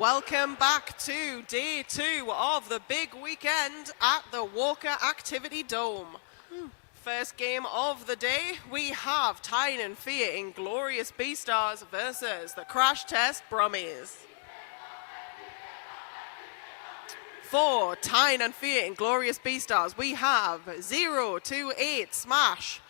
Welcome back to day 2 of the big weekend at the Walker Activity Dome. First game of the day, we have Tyne and Inglorious B-Stars versus the Crash Test Brummies. For Tyne and Inglorious B-Stars, we have 028 Smash,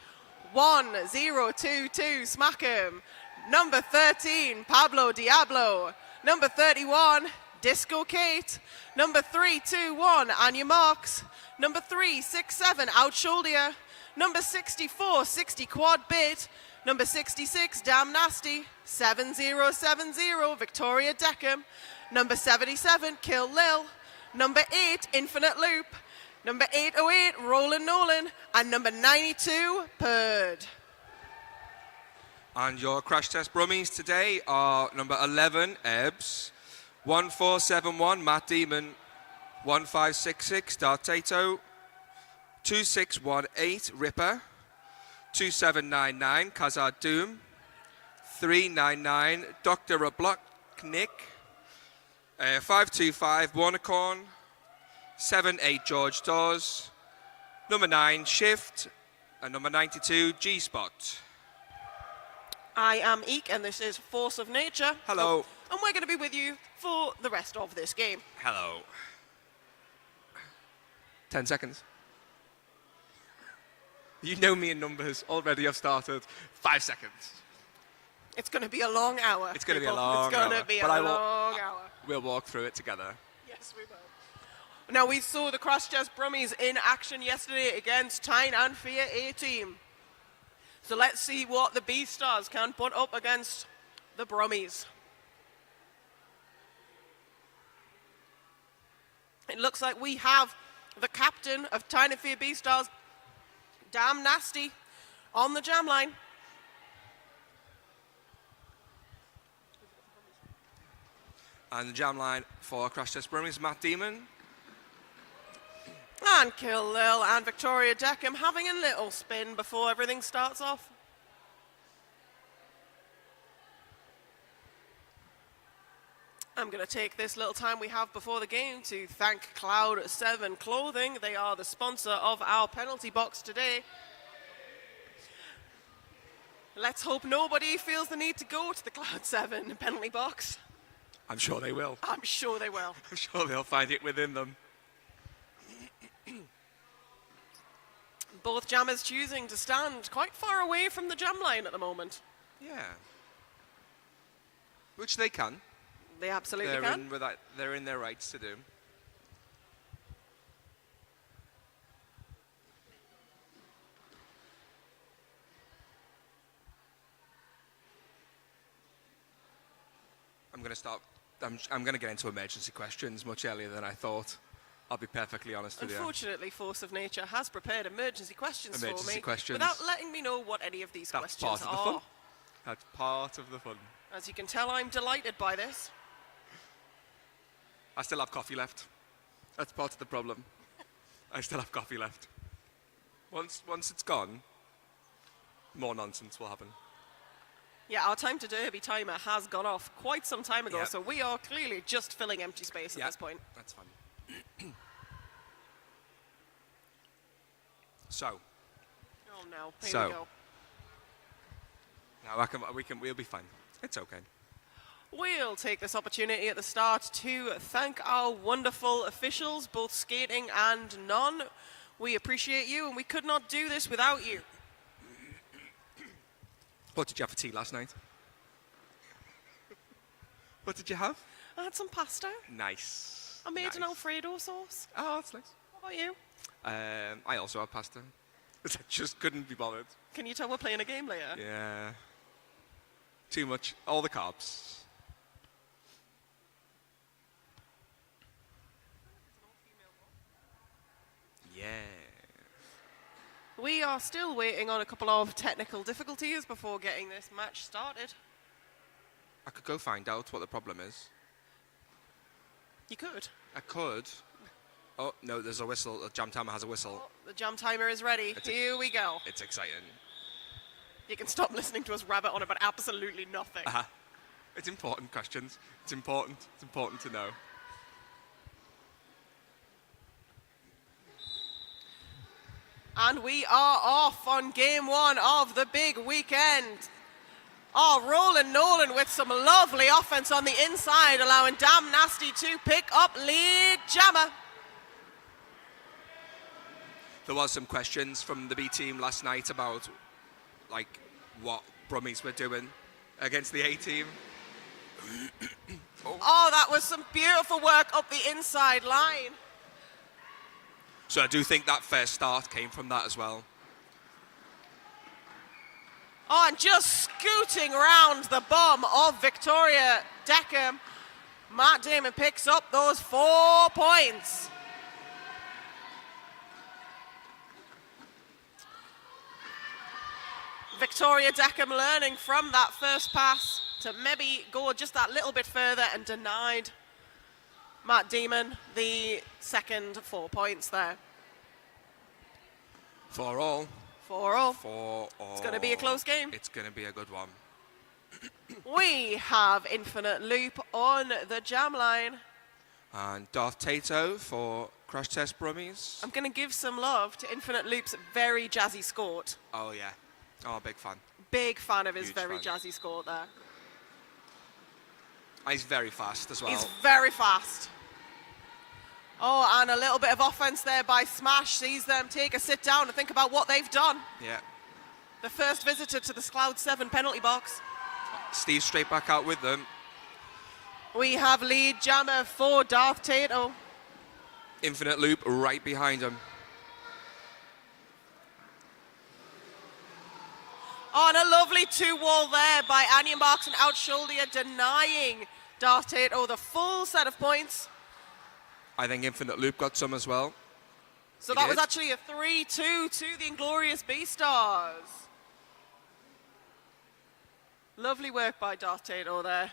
1022 Smack 'em, number 13 Pablo Diablo, number 31 Disco Kate, number 321 Anya Marks, number 367 Out Shoulder, number 64 60 Quad Bit, number 66 Damn Nasty, 7070 Victoria Deckham, number 77 Kill Lil, number 8 Infinite Loop, number 808 Roland Nolan, and number 92 Purd. And your Crash Test Brummies today are number 11 Ebbs, 1471 Matt Demon, 1566 Dartato, 2618 Ripper, 2799 Kazar Doom, 399 Dr. Roblochnik, 525 Warnicorn, 78 George Dawes, number 9 Shift, and number 92 G-Spot. I am Eek, and this is Force of Nature. Hello. And we're going to be with you for the rest of this game. Hello. 10 seconds. You know me in numbers. Already I've started. 5 seconds. It's going to be a long hour. It's going to be a long hour. It's going to be a long hour. We'll walk through it together. Yes, we will. Now, we saw the Crash Test Brummies in action yesterday against Tyne and Fear A-Team. So let's see what the B-Stars can put up against the Brummies. It looks like we have the captain of Tyne and Fear B-Stars, Damn Nasty, on the jam line. And the jam line for Crash Test Brummies, Matt Demon. And Kill Lil and Victoria Deckham having a little spin before everything starts off. I'm going to take this little time we have before the game to thank Cloud7 Clothing. They are the sponsor of our penalty box today. Let's hope nobody feels the need to go to the Cloud7 penalty box. I'm sure they will. I'm sure they will. I'm sure they'll find it within them. Both jammers choosing to stand quite far away from the jam line at the moment. Yeah. Which they can. They absolutely can. They're in their rights to do. I'm going to start. I'm going to get into emergency questions much earlier than I thought. I'll be perfectly honest with you. Unfortunately, Force of Nature has prepared emergency questions for me questions. without letting me know what any of these questions part of are. the fun. That's part of the fun. As you can tell, I'm delighted by this. I still have coffee left. That's part of the problem. I still have coffee left. Once it's gone, more nonsense will happen. Yeah, our time to derby timer has gone off quite some time ago, so we are clearly just filling empty space at this point. That's fine. So. Oh no, here we go. Now we'll be fine. It's okay. We'll take this opportunity at the start to thank our wonderful officials, both skating and non. We appreciate you, and we could not do this without you. What did you have for tea last night? What did you have? I had some pasta. Nice. I made an Alfredo sauce. Oh, that's nice. What about you? I also have pasta. I just couldn't be bothered. Can you tell we're playing a game later? Yeah. Too much. All the carbs. Yeah. We are still waiting on a couple of technical difficulties before getting this match started. I could go find out what the problem is. You could. I could. Oh, no, there's a whistle. The jam timer has a whistle. Oh, the jam timer is ready. Here we go. It's exciting. You can stop listening to us rabbit on about absolutely nothing. It's important questions. It's important. It's important to know. And we are off on game one of the big weekend. Oh, Roland Nolan with some lovely offense on the inside, allowing Damn Nasty to pick up lead jammer. There was some questions from the B team last night about, like, what Brummies were doing against the A team. Oh, that was some beautiful work up the inside line. So I do think that first start came from that as well. Oh, and just scooting round the bum of Victoria Deckham, Matt Damon picks up those 4 points. Victoria Deckham learning from that first pass to maybe go just that little bit further and denied Matt Damon the second 4 points there. 4 all. 4 all. 4 all. It's going to be a close game. It's going to be a good one. We have Infinite Loop on the jam line. And Darth Tato for Crash Test Brummies. I'm going to give some love to Infinite Loop's very jazzy skort. Oh, yeah. Oh, big fan. Big fan of his Huge very fan. jazzy skort there. And he's very fast as well. He's very fast. Oh, and a little bit of offense there by Smash. Sees them take a sit down and think about what they've done. Yeah. The first visitor to the Cloud 7 penalty box. Steve straight back out with them. We have lead jammer for Darth Tato. Infinite Loop right behind him. Oh, and a lovely 2-wall there by Anya Marks and Out Shoulder, denying Darth Tato the full set of points. I think Infinite Loop got some as well. So He that was did. actually a 3-2 to the Inglorious B-Stars. Lovely work by Darth Tato there.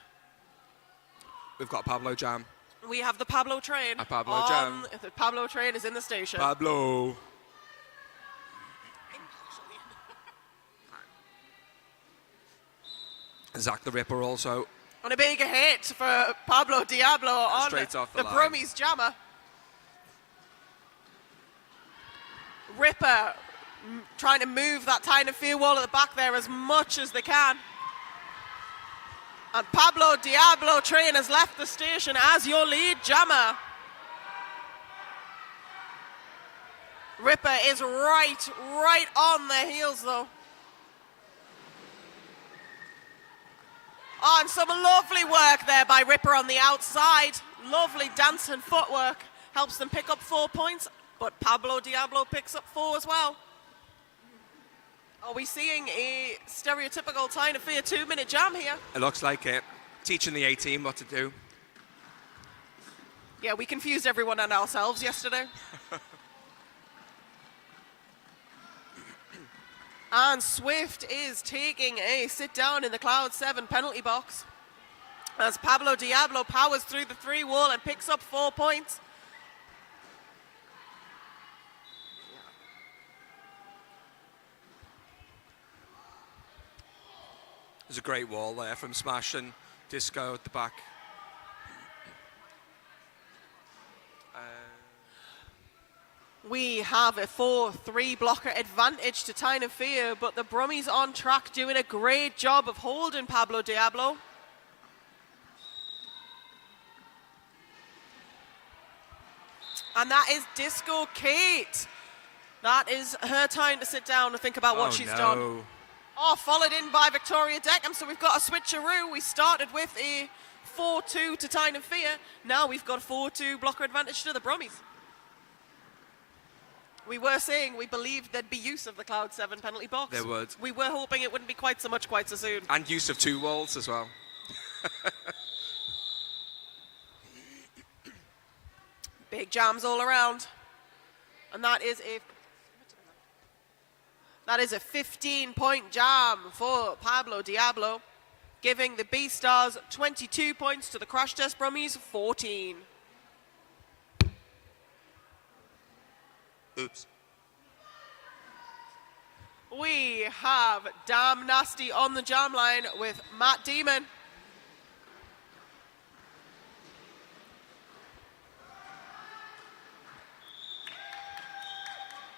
We've got Pablo Jam. We have the Pablo train. A Pablo Jam. The Pablo train is in the station. Pablo. Zach the Ripper also. And a big hit for Pablo Diablo on Straight off the line. Brummies jammer. Ripper trying to move that Tyne field wall at the back there as much as they can. And Pablo Diablo train has left the station as your lead jammer. Ripper is right on their heels though. Oh, and some lovely work there by Ripper on the outside. Lovely dance and footwork. Helps them pick up 4 points, but Pablo Diablo picks up 4 as well. Are we seeing a stereotypical Tyne 2-minute jam here? It looks like it. Teaching the A team what to do. Yeah, we confused everyone and ourselves yesterday. And Swift is taking a sit down in the Cloud 7 penalty box as Pablo Diablo powers through the 3-wall and picks up 4 points. There's a great wall there from Smash and Disco at the back. We have a 4-3 blocker advantage to Tyne, but the Brummies on track doing a great job of holding Pablo Diablo. And that is Disco Kate. That is her time to sit down and think about what she's done. Oh, followed in by Victoria Deckham, so we've got a switcheroo. We started with a 4-2 to Tyne. Now we've got a 4-2 blocker advantage to the Brummies. We were saying we believed there'd be use of the Cloud 7 penalty box. There would. We were hoping it wouldn't be quite so much quite so soon. And use of 2 walls as well. Big jams all around. And that is a 15-point jam for Pablo Diablo, giving the B-Stars 22 points to the Crash Test Brummies 14. Oops. We have Damn Nasty on the jam line with Matt Damon.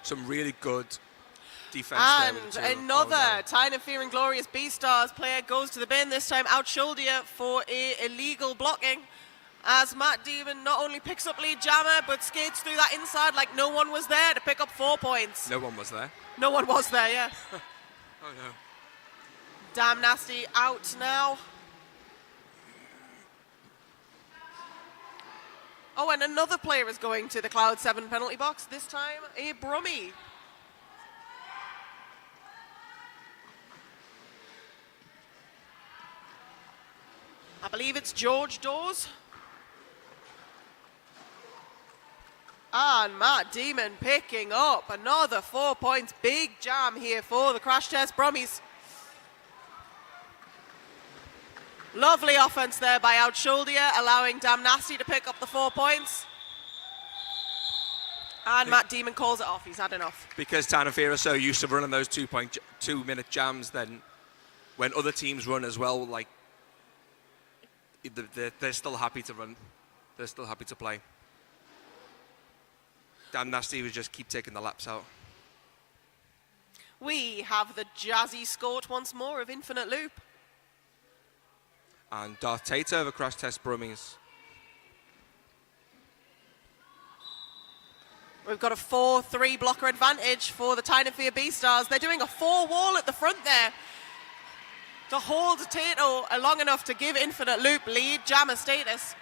Some really good defense And there. With the two. another Oh, no. Tyne and Inglorious B-Stars player goes to the bin, this time out shoulder for illegal blocking. As Matt Demon not only picks up lead jammer, but skates through that inside like no one was there to pick up 4 points. No one was there. No one was there, yeah. Oh no. Damn Nasty out now. Oh, and another player is going to the Cloud 7 penalty box, this time a Brummie. I believe it's George Dawes. And Matt Demon picking up another 4 points. Big jam here for the Crash Test Brummies. Lovely offense there by Out Shoulder, allowing Damn Nasty to pick up the 4 points. And Matt Demon calls it off. He's had enough. Because Tyne are so used to running those 2-minute jams, then when other teams run as well, like they're still happy to run. They're still happy to play. Damn Nasty would just keep taking the laps out. We have the jazzy skort once more of Infinite Loop. And Darth Tate over Crash Test Brummies. We've got a 4-3 blocker advantage for the Tyne and B-Stars. They're doing a 4 wall at the front there to hold Tato long enough to give Infinite Loop lead jammer status.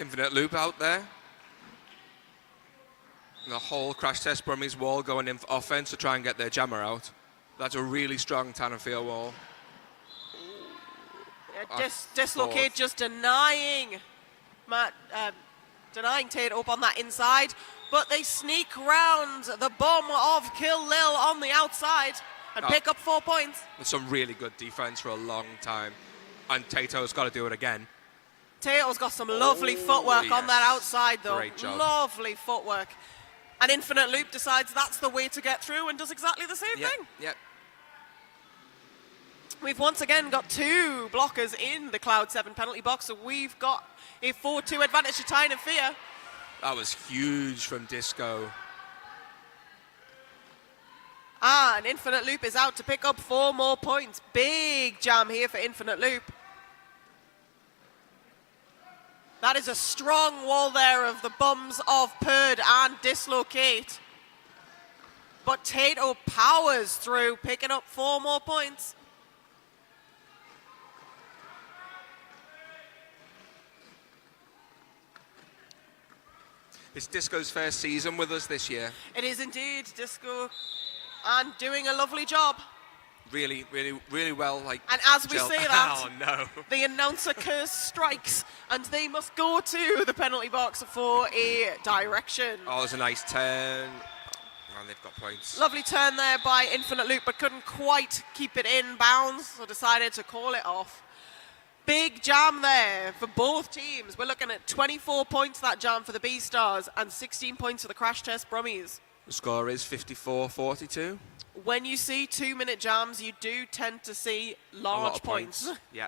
Infinite Loop out there. And the whole Crash Test Brummies wall going in for offense to try and get their jammer out. That's a really strong Tyne wall. Dislocate just denying Tato up on that inside, but they sneak round the bomb of Kill Lil on the outside and pick up 4 points. That's some really good defense for a long time. And Tato's got to do it again. Tato's got some lovely footwork on that outside, though. Great job. Lovely footwork. And Infinite Loop decides that's the way to get through and does exactly the same thing. Yep. We've once again got 2 blockers in the Cloud 7 penalty box, so we've got a 4-2 advantage to Tyne and Fear. That was huge from Disco. And Infinite Loop is out to pick up 4 more points. Big jam here for Infinite Loop. That is a strong wall there of the bums of Purd and Dislocate. But Tato powers through, picking up 4 more points. It's Disco's first season with us this year. It is indeed, Disco, and doing a lovely job. Really, really, really well. And as we say that, oh no, the announcer curse strikes, and they must go to the penalty box for a direction. Oh, it was a nice turn. And they've got points. Lovely turn there by Infinite Loop, but couldn't quite keep it in bounds, so decided to call it off. Big jam there for both teams. We're looking at 24 points that jam for the B-Stars and 16 points for the Crash Test Brummies. The score is 54-42. When you see 2-minute jams, you do tend to see large points. Yeah.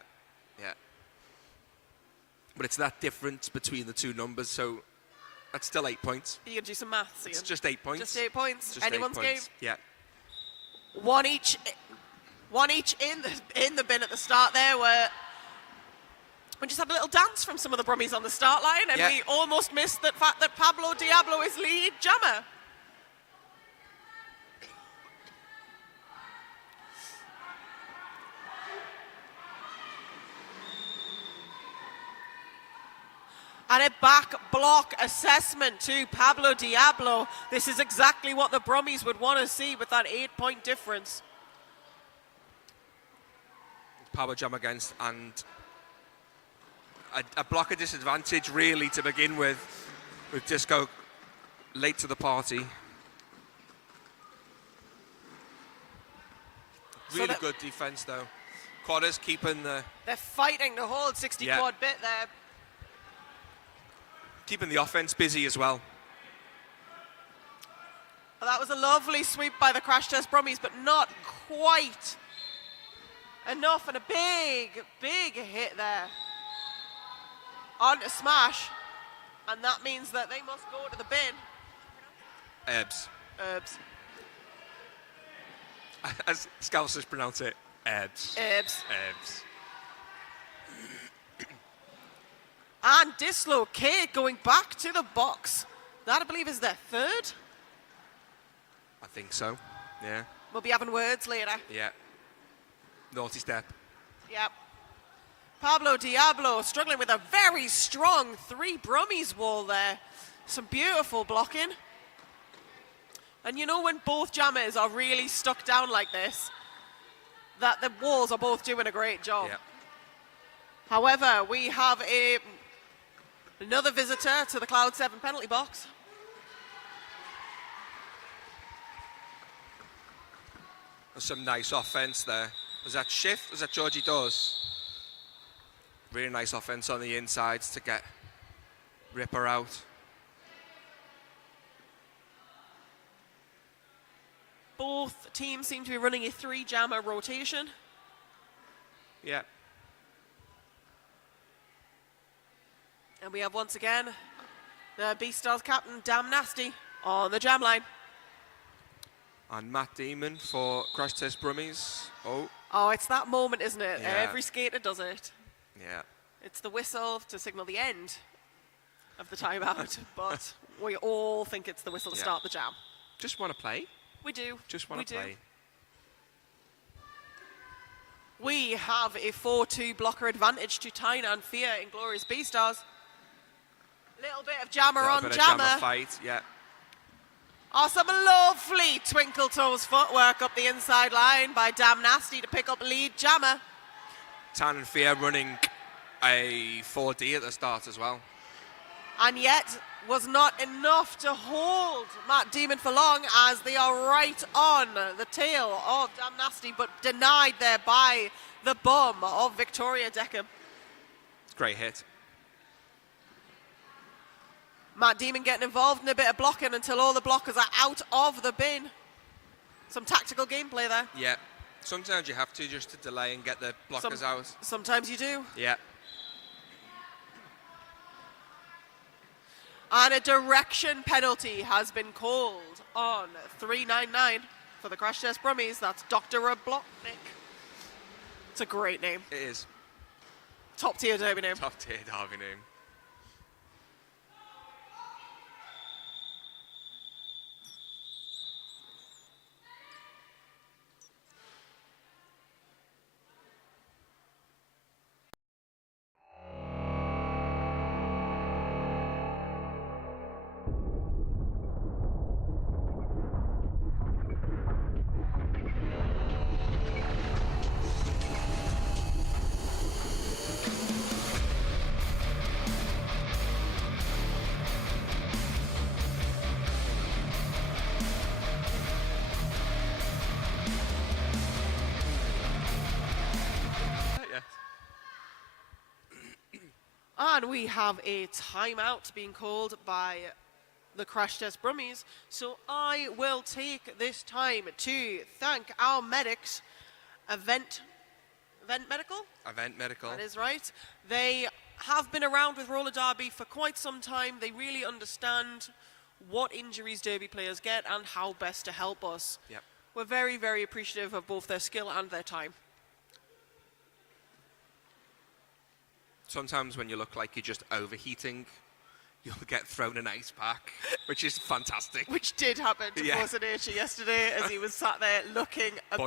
But it's that difference between the two numbers, so that's still 8 points. You can do some maths, Ian. It's just 8 points. Just 8 points. Just Anyone's 8 points. game. Yeah. One each in the bin at the start there, where we just had a little dance from some of the Brummies on the start line, and we almost missed the fact that Pablo Diablo is lead jammer. And a back block assessment to Pablo Diablo. This is exactly what the Brummies would want to see with that 8-point difference. Power jam against, and a blocker disadvantage really to begin with Disco late to the party. Really good defense though. Quadders keeping the... They're fighting to hold 60 quad bit there. Keeping the offense busy as well. Well, that was a lovely sweep by the Crash Test Brummies, but not quite Enough, and a big hit there. On to smash. And that means that they must go to the bin. Ebbs. Herbs. As Scousers pronounce it, Ebbs. Herbs. Ebbs. And Dislocate going back to the box. That, I believe, is their third. I think so. Yeah. We'll be having words later. Yeah. Naughty step. Yep. Pablo Diablo struggling with a very strong 3 Brummies wall there. Some beautiful blocking. And you know when both jammers are really stuck down like this, that the walls are both doing a great job. Yeah. However, we have another visitor to the Cloud 7 penalty box. There's some nice offense there. Was that Shift? Was that Georgie Dawes? Really nice offense on the insides to get Ripper out. Both teams seem to be running a 3-jammer rotation. Yeah. And we have once again the Beastars captain, Damn Nasty, on the jam line. And Matt Damon for Crash Test Brummies. Oh. Oh, it's that moment, isn't it? Yeah. Every skater does it. Yeah. It's the whistle to signal the end of the timeout, but we all think it's the whistle to start the jam. Just want to play. We do. Just want to play. We have a 4-2 blocker advantage to Tyne and Fear Inglorious Beastars. Little bit of jammer on jammer. Fight, yeah. Oh, some lovely twinkle toes footwork up the inside line by Damn Nasty to pick up lead jammer. Tyne and Fear running a 4D at the start as well. And yet was not enough to hold Matt Demon for long, as they are right on the tail of Damn Nasty, but denied there by the bum of Victoria Deckham. It's a great hit. Matt Demon getting involved in a bit of blocking until all the blockers are out of the bin. Some tactical gameplay there. Yeah. Sometimes you have to just to delay and get the blockers out. Sometimes you do. Yeah. And a direction penalty has been called on 399 for the Crash Test Brummies. That's Dr. Roblotnik. It's a great name. It is. Top tier derby name. Top tier derby name. And we have a timeout being called by the Crash Test Brummies. So I will take this time to thank our medics, Event Medical? Event Medical. That is right. They have been around with roller derby for quite some time. They really understand what injuries derby players get and how best to help us. Yep. We're very, very appreciative of both their skill and their time. Sometimes when you look like you're just overheating, you'll get thrown an ice pack, which is fantastic. Which did happen to Force yesterday as he was sat there looking a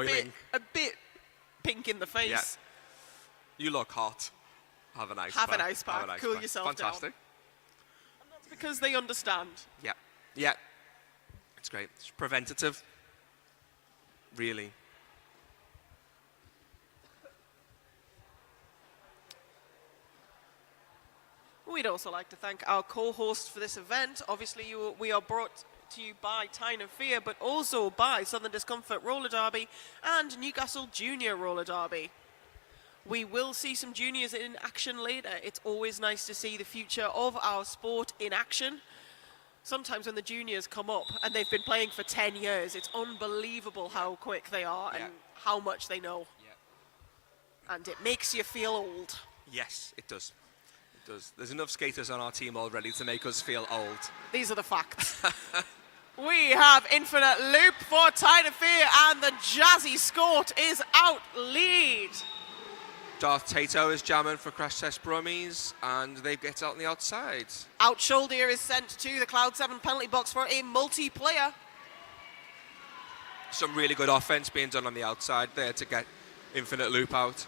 bit pink in the face. Yeah. You look hot. Have an ice pack. Have an ice pack. Cool yourself down. Fantastic. And that's because they understand. Yeah. Yeah. It's great. It's preventative. Really. We'd also like to thank our co-hosts for this event. Obviously, we are brought to you by Tyne and Fear, but also by Southern Discomfort Roller Derby and Newcastle Junior Roller Derby. We will see some juniors in action later. It's always nice to see the future of our sport in action. Sometimes when the juniors come up and they've been playing for 10 years, it's unbelievable how quick they are and how much they know. And it makes you feel old. Yes, it does. It does. There's enough skaters on our team already to make us feel old. These are the facts. We have Infinite Loop for Tyne, and the Jazzy Scort is out lead. Darth Tato is jamming for Crash Test Brummies, and they get out on the outside. Out shoulder is sent to the Cloud 7 penalty box for a multiplayer. Some really good offense being done on the outside there to get Infinite Loop out.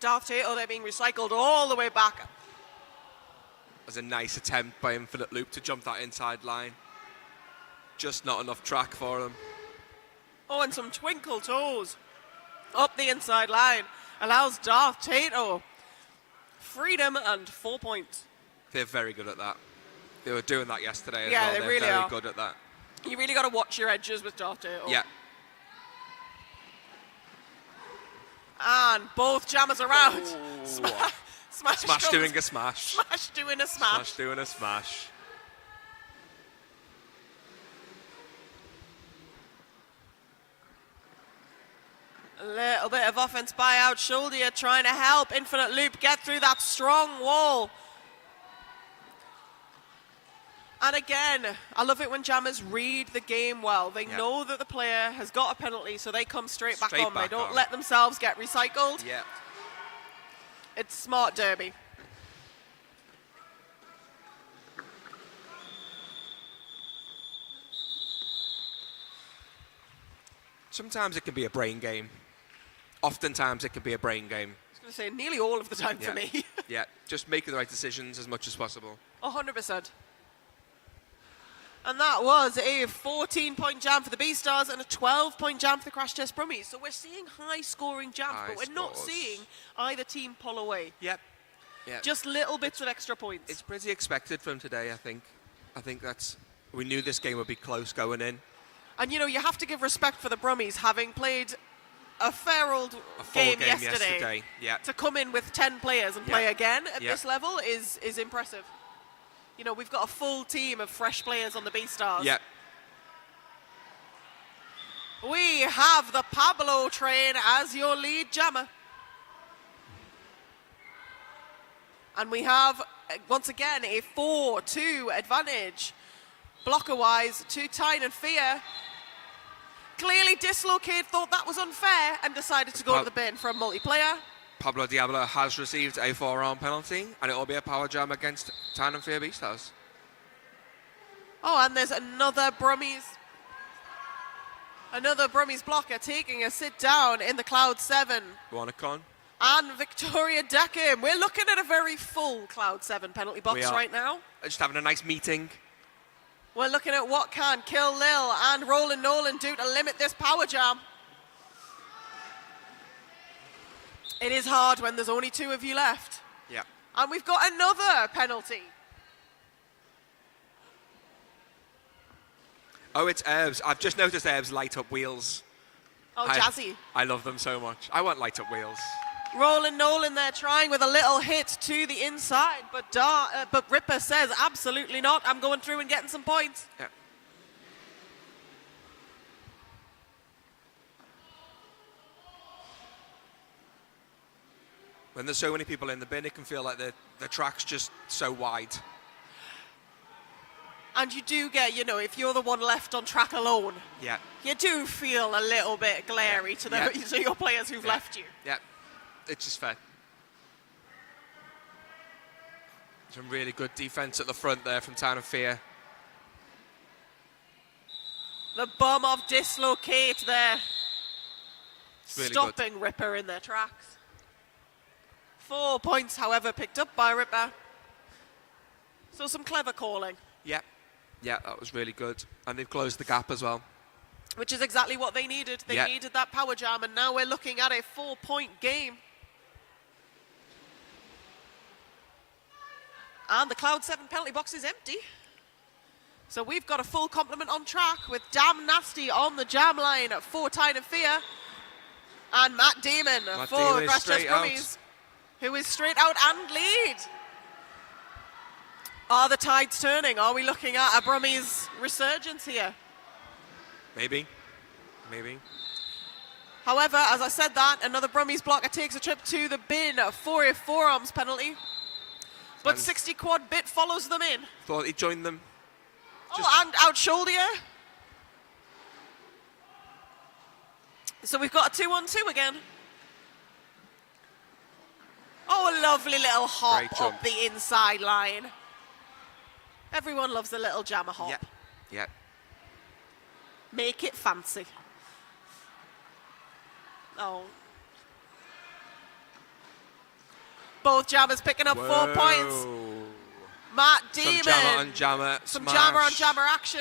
Darth Tato, they're being recycled all the way back. That was a nice attempt by Infinite Loop to jump that inside line. Just not enough track for them. Oh, and some twinkle toes up the inside line allows Darth Tato freedom and 4 points. They're very good at that. They were doing that yesterday as Yeah, well. they They're really very are. good at that. You really got to watch your edges with Darth Tato. Yeah. And both jammers around. Ooh. Smash Doing a smash. Smash doing a smash. Smash doing a smash. A little bit of offense by out shoulder, trying to help Infinite Loop get through that strong wall. And again, I love it when jammers read the game well. They know that the player has got a penalty, so they come straight back on. They don't let themselves get recycled. Yeah. It's smart derby. Sometimes it can be a brain game. Oftentimes it can be a brain game. I was going to say, nearly all of the time for me. Yeah, just make the right decisions as much as possible. 100%. And that was a 14-point jam for the B-Stars and a 12-point jam for the Crash Test Brummies. So we're seeing high-scoring jams, but we're not seeing either team pull away. Yep. Yeah. Just little bits of extra points. It's pretty expected from today, I think. I think we knew this game would be close going in. And, you know, you have to give respect for the Brummies, having played a fair old game yesterday. Yeah. To come in with 10 players and play again at this level is impressive. You know, we've got a full team of fresh players on the B-Stars. Yeah. We have the Pablo train as your lead jammer. And we have, once again, a 4-2 advantage. Blocker-wise to Tyne and Fear. Clearly, Dislocate thought that was unfair and decided to go to the bin for a multiplayer. Pablo Diablo has received a 4-round penalty, and it will be a power jam against Tyne and Fear B-Stars. Oh, and there's another Brummies blocker taking a sit down in the Cloud 7. Wanacon. And Victoria Deckham. We're looking at a very full Cloud 7 penalty box right now. Just having a nice meeting. We're looking at what can Kill Lil and Roland Nolan do to limit this power jam. It is hard when there's only 2 of you left. Yeah. And we've got another penalty. Oh, it's Erbs. I've just noticed Erbs light up wheels. Oh, jazzy. I love them so much. I want light up wheels. Roland Nolan there trying with a little hit to the inside, but Ripper says absolutely not. I'm going through and getting some points. Yeah. When there's so many people in the bin, it can feel like the track's just so wide. And you do get, you know, if you're the one left on track alone, you do feel a little bit glary to your players who've left you. Yeah, it's just fair. Some really good defense at the front there from Tyne and Fear. The bum of Dislocate there, really stopping good. Ripper in their tracks. 4 points, however, picked up by Ripper. So some clever calling. Yeah, that was really good. And they've closed the gap as well. Which is exactly what they needed. They needed that power jam, and now we're looking at a 4-point game. And the Cloud 7 penalty box is empty. So we've got a full complement on track with Damn Nasty on the jam line for Tyne and Fear. And Matt Damon for Crash Test Brummies, who is straight out and lead. Are the tides turning? Are we looking at a Brummies resurgence here? Maybe. Maybe. However, as I said that, another Brummies blocker takes a trip to the bin for a forearms penalty. But And 60 quad bit follows them in. thought he'd join them. Oh, and out shoulder. So we've got a 2-on-2 again. Oh, a lovely little hop Great jump. up the inside line. Everyone loves a little jammer hop. Yep. Yep. Make it fancy. Oh. Both jammers picking up 4 points. Matt Demon. Some jammer on jammer. Some smash. jammer on jammer action.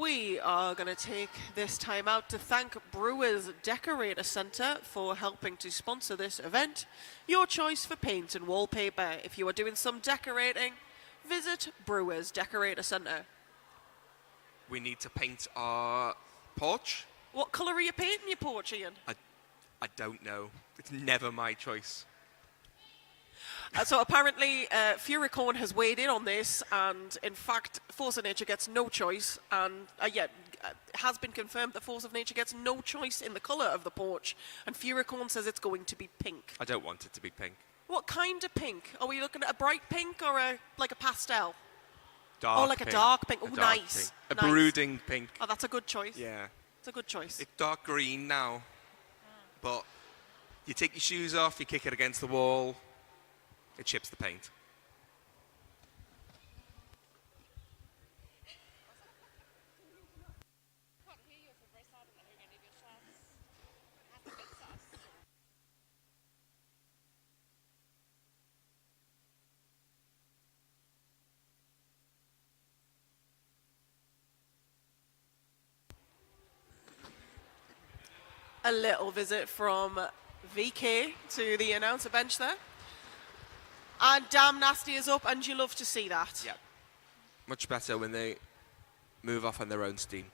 We are going to take this time out to thank Brewers Decorator Centre for helping to sponsor this event. Your choice for paint and wallpaper. If you are doing some decorating, visit Brewers Decorator Centre. We need to paint our porch. What colour are you painting your porch, Ian? I don't know. It's never my choice. So apparently Furicorn has weighed in on this, and in fact Force of Nature gets no choice, and it has been confirmed that Force of Nature gets no choice in the colour of the porch, and Furicorn says it's going to be pink. I don't want it to be pink. What kind of pink? Are we looking at a bright pink or like a pastel? Dark Oh, like pink. a dark pink. Oh, A dark nice. pink. A Nice. brooding pink. Oh, that's a good choice. Yeah. It's a good choice. It's dark green now, but you take your shoes off, you kick it against the wall, it chips the paint. A little visit from VK to the announcer bench there. And Damn Nasty is up, and you love to see that. Yeah. Much better when they move off on their own steam.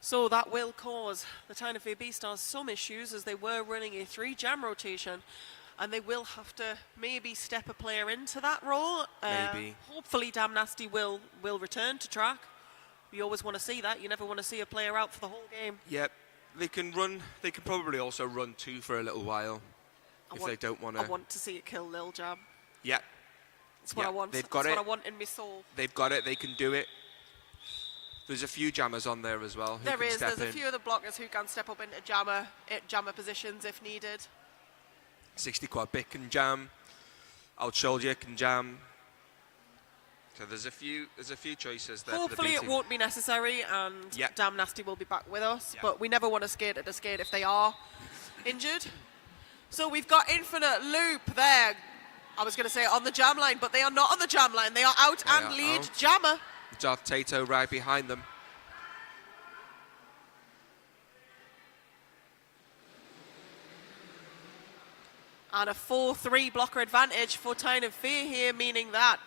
So that will cause the Tyne Beastars some issues, as they were running a 3-jam rotation, and they will have to maybe step a player into that role. Maybe. Hopefully Damn Nasty will return to track. You always want to see that. You never want to see a player out for the whole game. Yep. They can run. They can probably also run 2 for a little while they don't want to. I want to see it kill Lil Jam. Yeah. That's what I want. They've got That's it. what I want in my soul. They've got it. They can do it. There's a few jammers on there as well. Who can step There's a in. few of the blockers who can step up into jammer positions if needed. 60 quad bit can jam. Out shoulder can jam. So there's a few choices there. Hopefully for it the B team. won't be necessary, and Yeah. Damn Nasty will be back with us. Yeah. But we never want to skate at the skate if they are injured. So we've got Infinite Loop there. I was going to say on the jam line, but they are not on the jam line. They are out They and are lead out. jammer. Darth Tato right behind them. And a 4-3 blocker advantage for Tyne of Fear here, meaning that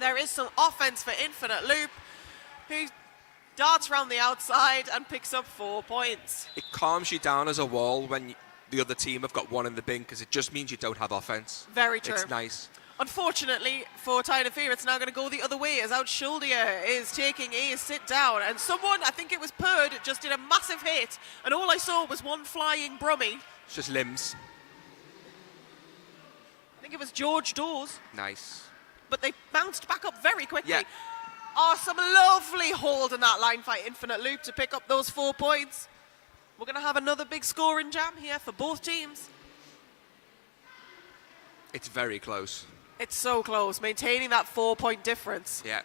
there is some offense for Infinite Loop, who darts around the outside and picks up 4 points. It calms you down as a wall when the other team have got 1 in the bin, because it just means you don't have offense. Very true. It's nice. Unfortunately for Tyne of Fear, it's now going to go the other way, as Out Shoulder is taking a sit down, and someone, I think it was Purd, just did a massive hit, and all I saw was one flying Brummie. It's just limbs. I think it was George Dawes, Nice. but they bounced back up very quickly. Yeah. Oh, some lovely hold in that line fight, Infinite Loop, to pick up those 4 points. We're going to have another big scoring jam here for both teams. It's very close. It's so close, maintaining that 4-point difference. Yeah.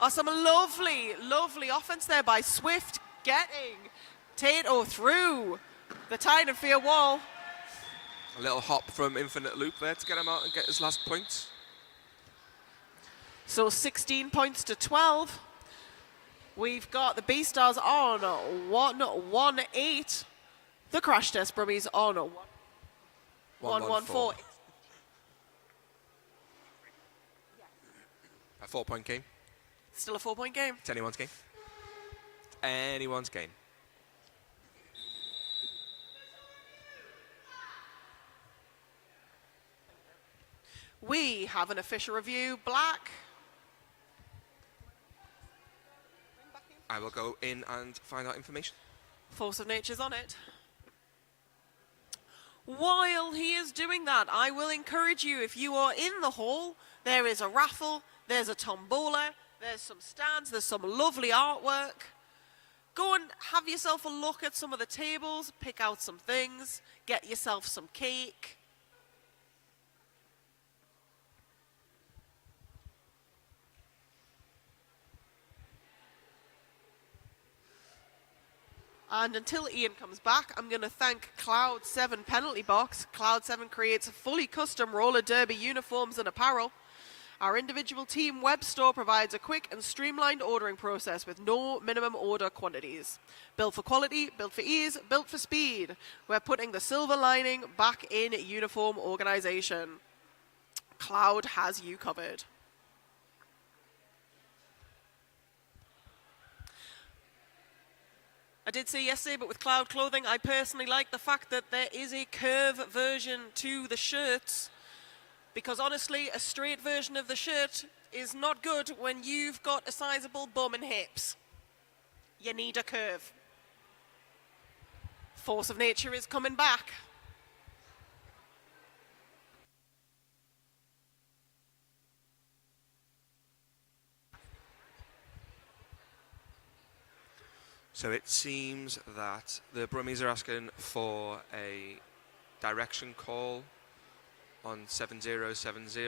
Oh, some lovely, lovely offense there by Swift, getting Tato through the Tyne of Fear wall. A little hop from Infinite Loop there to get him out and get his last points. So 16 points to 12. We've got the B-Stars on 118. The Crash Test Brummies on 114. A 4-point game. Still a 4-point game. It's anyone's game. Anyone's game. We have an official review. Black. I will go in and find out information. Force of Nature's on it. While he is doing that, I will encourage you, if you are in the hall, there is a raffle, there's a tombola, there's some stands, there's some lovely artwork. Go and have yourself a look at some of the tables, pick out some things, get yourself some cake. And until Ian comes back, I'm going to thank Cloud 7 Penalty Box. Cloud 7 creates fully custom roller derby uniforms and apparel. Our individual team web store provides a quick and streamlined ordering process with no minimum order quantities. Built for quality, built for ease, built for speed. We're putting the silver lining back in uniform organization. Cloud has you covered. I did say yesterday, but with Cloud Clothing, I personally like the fact that there is a curve version to the shirts. Because honestly, a straight version of the shirt is not good when you've got a sizable bum and hips. You need a curve. Force of Nature is coming back. So it seems that the Brummies are asking for a direction call on 7070.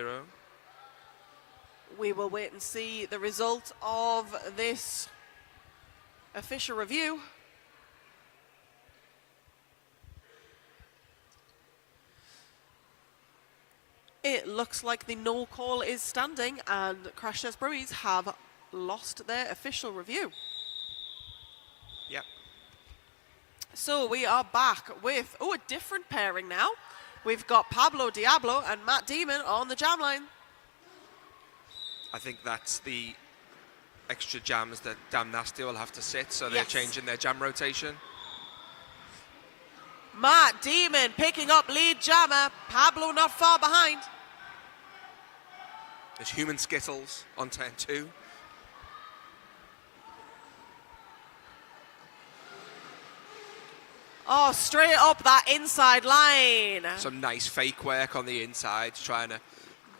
We will wait and see the result of this official review. It looks like the no call is standing and Crash Test Brummies have lost their official review. Yep. So we are back with, a different pairing now. We've got Pablo Diablo and Matt Demon on the jam line. I think that's the extra jams that Damn Nasty will have to sit, so they're changing their jam rotation. Matt Demon picking up lead jammer. Pablo not far behind. There's Human Skittles on turn 2. Oh, straight up that inside line. Some nice fake work on the inside, trying to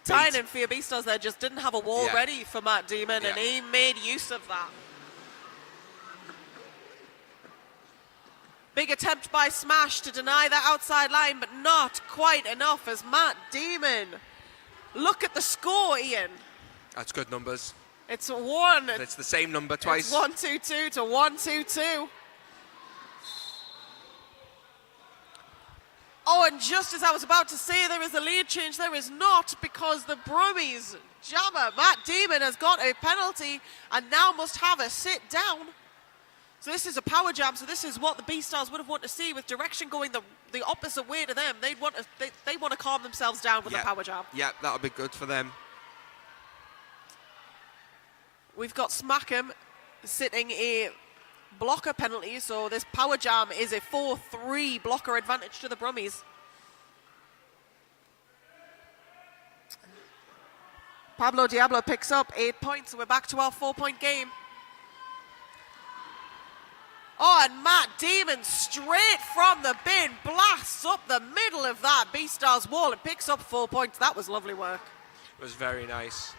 Tyne and Fear Beastars there just didn't have a wall ready for Matt Demon, and he made use of that. Big attempt by Smash to deny that outside line, but not quite enough as Matt Demon. Look at the score, Ian. That's good numbers. It's one. It's the same number twice. It's 1-2-2 to 1-2-2. Oh, and just as I was about to say there is a lead change, there is not, because the Brummies jammer, Matt Demon, has got a penalty and now must have a sit down. So this is a power jam, so this is what the B-Stars would have wanted to see, with direction going the opposite way to them. They want to calm themselves down with a power jam. Yeah, that'll be good for them. We've got Smackham sitting a blocker penalty, so this power jam is a 4-3 blocker advantage to the Brummies. Pablo Diablo picks up 8 points, so we're back to our 4-point game. Oh, and Matt Demon straight from the bin blasts up the middle of that B-Stars wall and picks up 4 points. That was lovely work. It was very nice.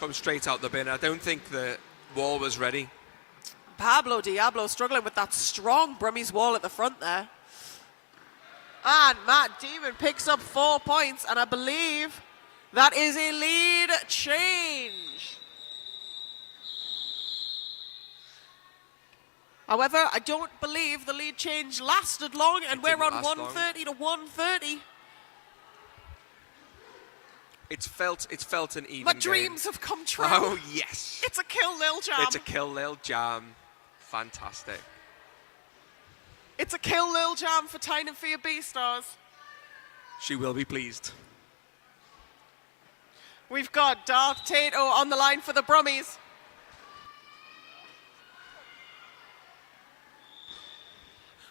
Come straight out the bin. I don't think the wall was ready. Pablo Diablo struggling with that strong Brummies wall at the front there. And Matt Demon picks up 4 points, and I believe that is a lead change. However, I don't believe the lead change lasted long, and we're on 130 to 130. It's felt an even My game. dreams have come true. Oh, yes. It's a kill nil jam. It's a kill nil jam. Fantastic. It's a kill nil jam for Tyne and Fia B-Stars. She will be pleased. We've got Dark Tato on the line for the Brummies.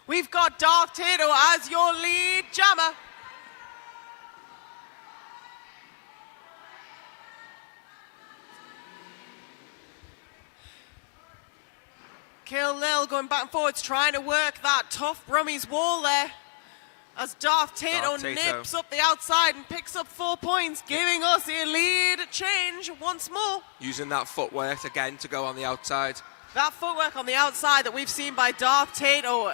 We've got Dark Tato as your lead jammer. Kill Lil going back and forwards, trying to work that tough Brummies wall there. As Darth Tato nips up the outside and picks up 4 points, giving us a lead change once more. Using that footwork again to go on the outside. That footwork on the outside that we've seen by Darth Tato,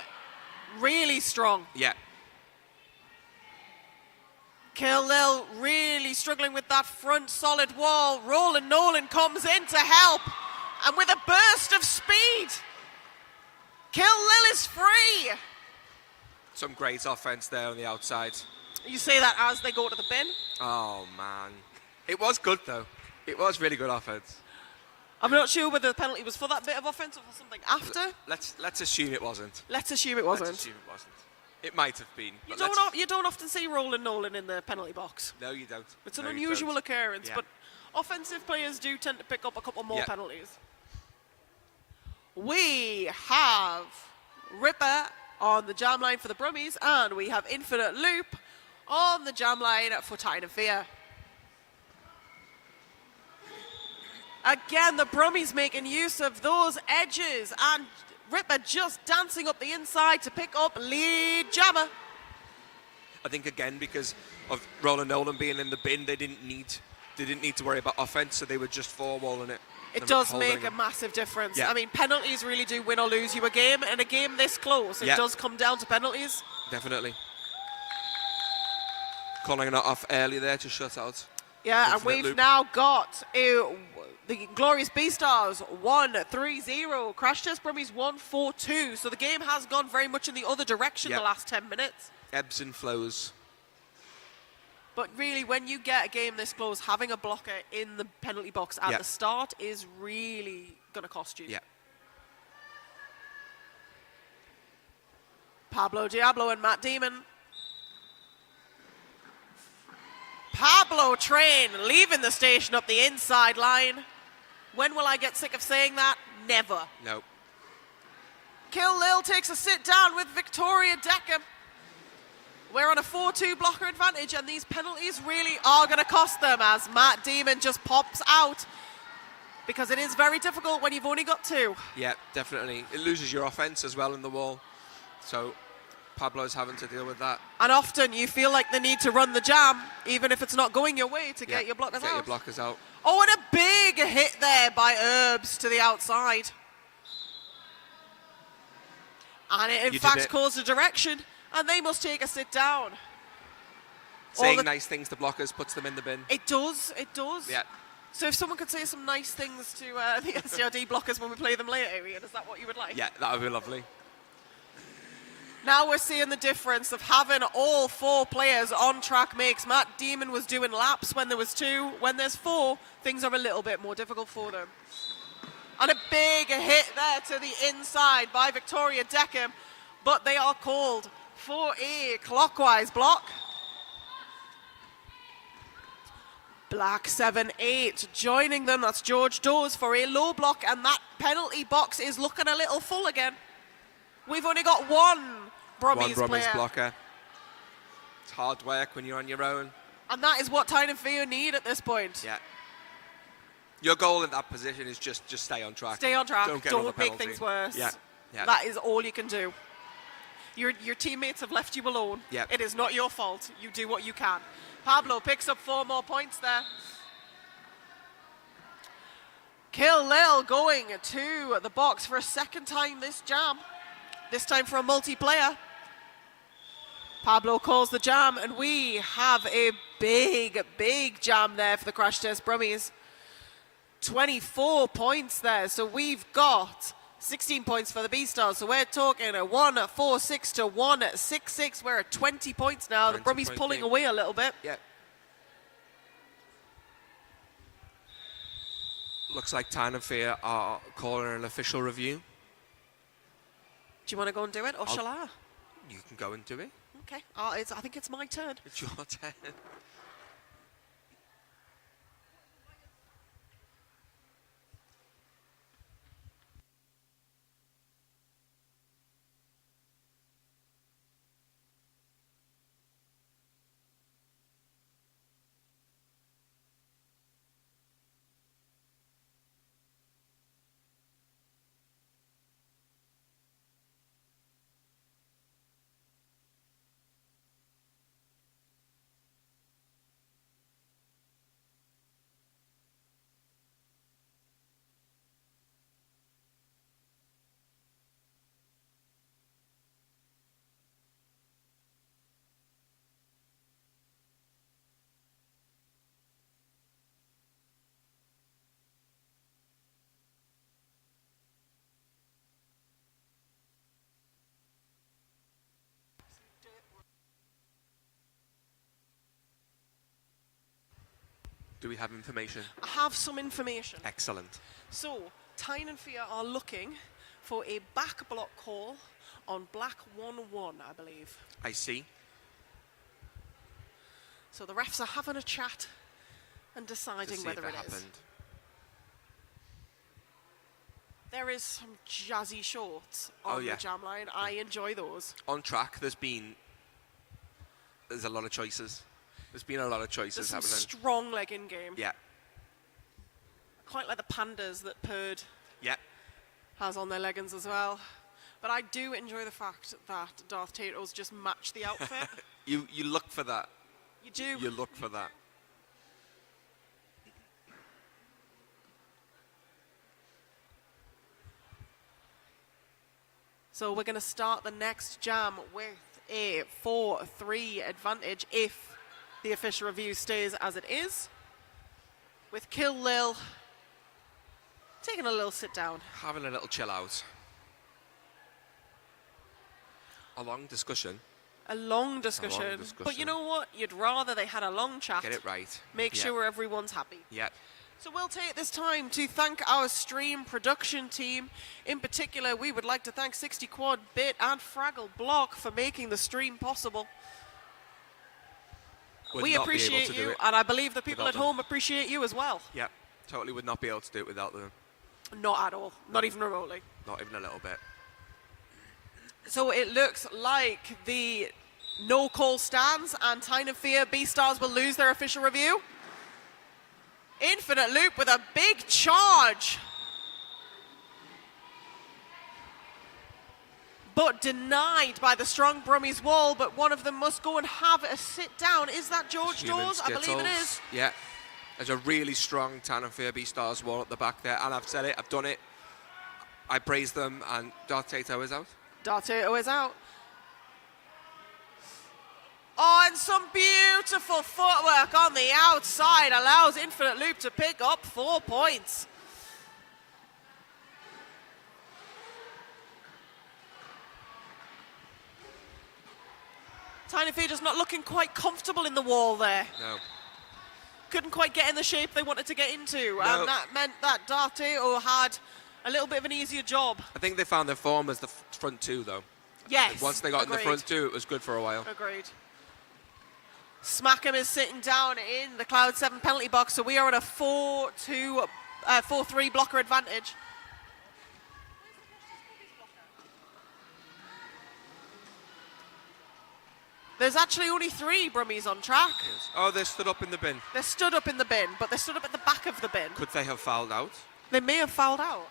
really strong. Yeah. Kill Lil really struggling with that front solid wall. Roland Nolan comes in to help. And with a burst of speed, Kill Lil is free. Some great offense there on the outside. You say that as they go to the bin? Oh, man. It was good, though. It was really good offense. I'm not sure whether the penalty was for that bit of offense or for something after. Let's assume it wasn't. Let's assume it wasn't. Let's assume it wasn't. It might have been. You don't often see Roland Nolan in the penalty box. No, you don't. It's an unusual occurrence, Yeah. but offensive players do tend to pick up a couple more penalties. We have Ripper on the jam line for the Brummies, and we have Infinite Loop on the jam line for Tyne and Fia. Again, the Brummies making use of those edges, and Ripper just dancing up the inside to pick up lead jammer. I think again because of Roland Nolan being in the bin, they didn't need to worry about offense, so they were just four-walling it. It does make a massive difference. Yeah. I mean, penalties really do win or lose you a game, and a game this close, it does come down to penalties. Definitely. Calling it off early there to shut out. Yeah, Infinite and we've Loop. now got the Inglorious B-Stars 1-3-0, Crash Test Brummies 1-4-2. So the game has gone very much in the other direction the last 10 minutes. Ebbs and flows. But really, when you get a game this close, having a blocker in the penalty box at the start is really going to cost you. Yeah. Pablo Diablo and Matt Damon. Pablo Train leaving the station up the inside line. When will I get sick of saying that? Never. No. Kill Lil takes a sit down with Victoria Deckham. We're on a 4-2 blocker advantage, and these penalties really are going to cost them as Matt Damon just pops out, because it is very difficult when you've only got two. Yeah, definitely. It loses your offense as well in the wall. So Pablo's having to deal with that. And often you feel like the need to run the jam, even if it's not going your way, to get your blockers out. Get your blockers out. Oh, and a big hit there by Herbs to the outside. And it in fact caused a direction, and they must take a sit down. Saying nice things to blockers puts them in the bin. It does, it does. Yeah. So if someone could say some nice things to the SCRD blockers when we play them later, Ian, is that what you would like? Yeah, that would be lovely. Now we're seeing the difference of having all four players on track makes. Matt Damon was doing laps when there was two. When there's four, things are a little bit more difficult for them. And a big hit there to the inside by Victoria Deckham, but they are called for a clockwise block. Black 7-8 joining them. That's George Dawes for a low block, and that penalty box is looking a little full again. We've only got one Brummies player. Blocker. It's hard work when you're on your own. And that is what Tyne and Fia need at this point. Yeah. Your goal in that position is just stay on track. Stay on track. Don't make things worse. Yeah. Yeah. That is all you can do. Your teammates have left you alone. Yeah. It is not your fault. You do what you can. Pablo picks up 4 more points there. Kill Lil going to the box for a second time this jam. This time for a multiplayer. Pablo calls the jam, and we have a big, big jam there for the Crash Test Brummies. 24 points there, so we've got 16 points for the B-Stars. So we're talking a 1-4-6 to 1-6-6. We're at 20 points now. The Brummies pulling away a little bit. Yeah. Looks like Tyne and Fear are calling an official review. Do you want to go and do it, or shall I? You can go and do it. Okay. I think it's my turn. It's your turn. Do we have information? I have some information. Excellent. So, Tyne and Fear are looking for a back block call on black 1-1, I believe. I see. So the refs are having a chat and deciding whether it is. There is some jazzy shorts on the jam line. I enjoy those. On track, there's a lot of choices. There's been a lot of choices happening. There's some strong legging game. Yeah. Quite like the pandas that Purd Yeah. has on their leggings as well. But I do enjoy the fact that Darth Tato's just match the outfit. You look for that. You do. You look for that. So we're going to start the next jam with a 4-3 advantage if the official review stays as it is. With Kill Lil taking a little sit down. Having a little chill out. A long discussion. A long discussion. But you know what? You'd rather they had a long chat. Get it right. Make sure everyone's happy. Yeah. So we'll take this time to thank our stream production team. In particular, we would like to thank 60 Quad Bit and Fraggle Block for making the stream possible. We appreciate you, and I believe the people at home appreciate you as well. Yeah, totally would not be able to do it without them. Not at all. Not even remotely. Not even a little bit. So it looks like the no call stands, and Tyne and Fear B-Stars will lose their official review. Infinite Loop with a big charge. But denied by the strong Brummies wall, but one of them must go and have a sit down. Is that George Dawes? I believe it is. Yeah. There's a really strong Tyne and Fear B-Stars wall at the back there, and I've said it, I've done it. I praise them, and Darth Tato is out. Darth Tato is out. Oh, and some beautiful footwork on the outside allows Infinite Loop to pick up 4 points. Tyne and Fear just not looking quite comfortable in the wall there. No. Couldn't quite get in the shape they wanted to get into, and that meant that Darth Tato had a little bit of an easier job. I think they found their form as the front two, though. Yes. Once they got in the front two, it was good for a while. Agreed. Smackham is sitting down in the Cloud 7 penalty box, so we are at a 4-3 blocker advantage. There's actually only 3 Brummies on track. Yes. Oh, they stood up in the bin. They're stood up in the bin, but they're stood up at the back of the bin. Could they have fouled out? They may have fouled out.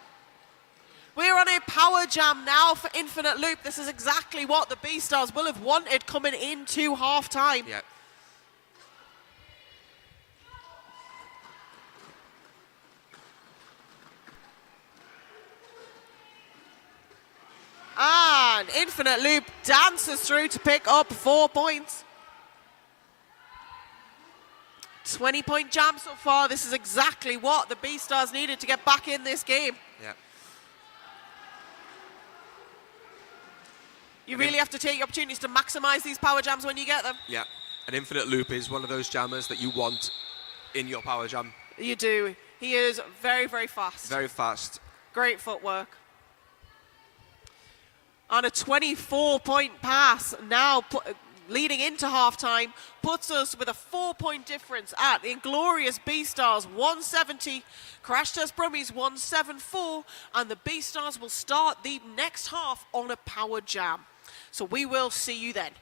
We're on a power jam now for Infinite Loop. This is exactly what the B-Stars will have wanted coming into half-time. Yeah. And Infinite Loop dances through to pick up 4 points. 20-point jam so far. This is exactly what the B-Stars needed to get back in this game. Yeah. You really have to take opportunities to maximize these power jams when you get them. Yeah. An Infinite Loop is one of those jammers that you want in your power jam. You do. He is very, very fast. Very fast. Great footwork. On a 24-point pass, now leading into halftime, puts us with a 4-point difference at Inglorious B-Stars 170, Crash Test Brummies 174, and the B-Stars will start the next half on a power jam. So we will see you then.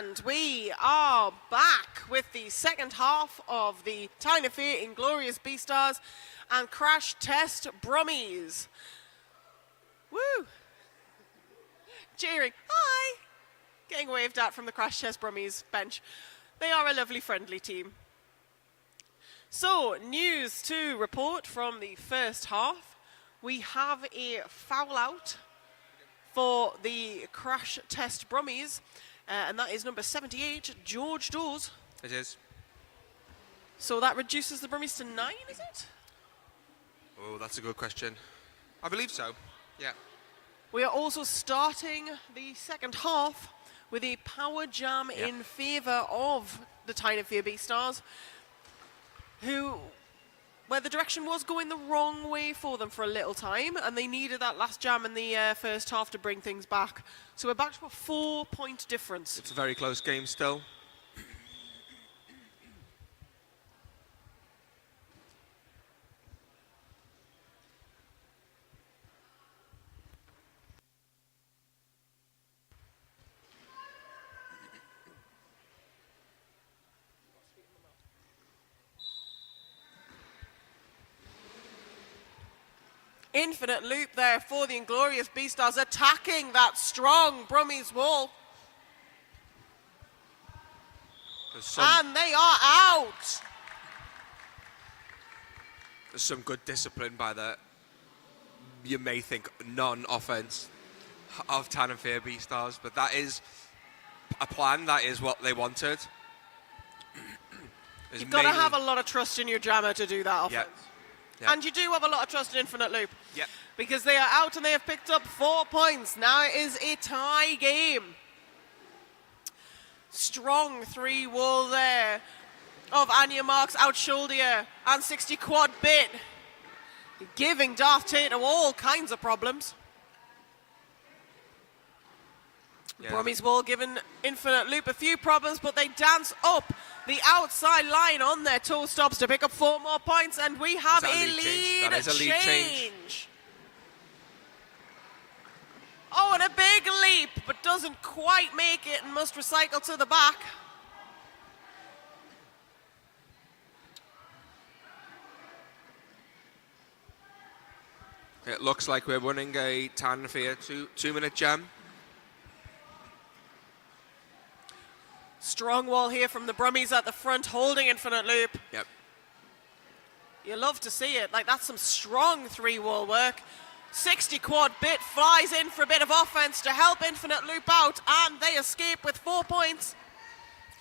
And we are back with the second half of the Tyne Inglorious Beastars and Crash Test Brummies. Woo! Cheering. Hi! Getting waved at from the Crash Test Brummies bench. They are a lovely, friendly team. So, news to report from the first half. We have a foul out for the Crash Test Brummies, and that is number 78, George Dawes. It is. So that reduces the Brummies to 9, is it? Oh, that's a good question. I believe so, yeah. We are also starting the second half with a power jam in favour of the Tyne Beastars, where the direction was going the wrong way for them for a little time, and they needed that last jam in the first half to bring things back. So we're back to a 4-point difference. It's a very close game still. Infinite loop there for the Inglorious Beastars, attacking that strong Brummies wall. And they are out. There's some good discipline by the, you may think, non-offense of Tyne Beastars, but that is a plan. That is what they wanted. You've got to have a lot of trust in your jammer to do that offense. Yep. And you do have a lot of trust in Infinite Loop. Yep. Because they are out and they have picked up 4 points. Now it is a tie game. Strong 3-wall there of Anya Marks, out shoulder, and 60 quad bit. Giving Darth Tato all kinds of problems. Yeah. Brummies wall giving Infinite Loop a few problems, but they dance up the outside line on their toe stops to pick up 4 more points, and we have a lead That is a lead change. Oh, and a big leap, but doesn't quite make it and must recycle to the back. It looks like we're winning a Tyne 2-minute jam. Strong wall here from the Brummies at the front, holding Infinite Loop. Yep. You love to see it. Like, that's some strong 3-wall work. 60 quad bit flies in for a bit of offense to help Infinite Loop out, and they escape with 4 points.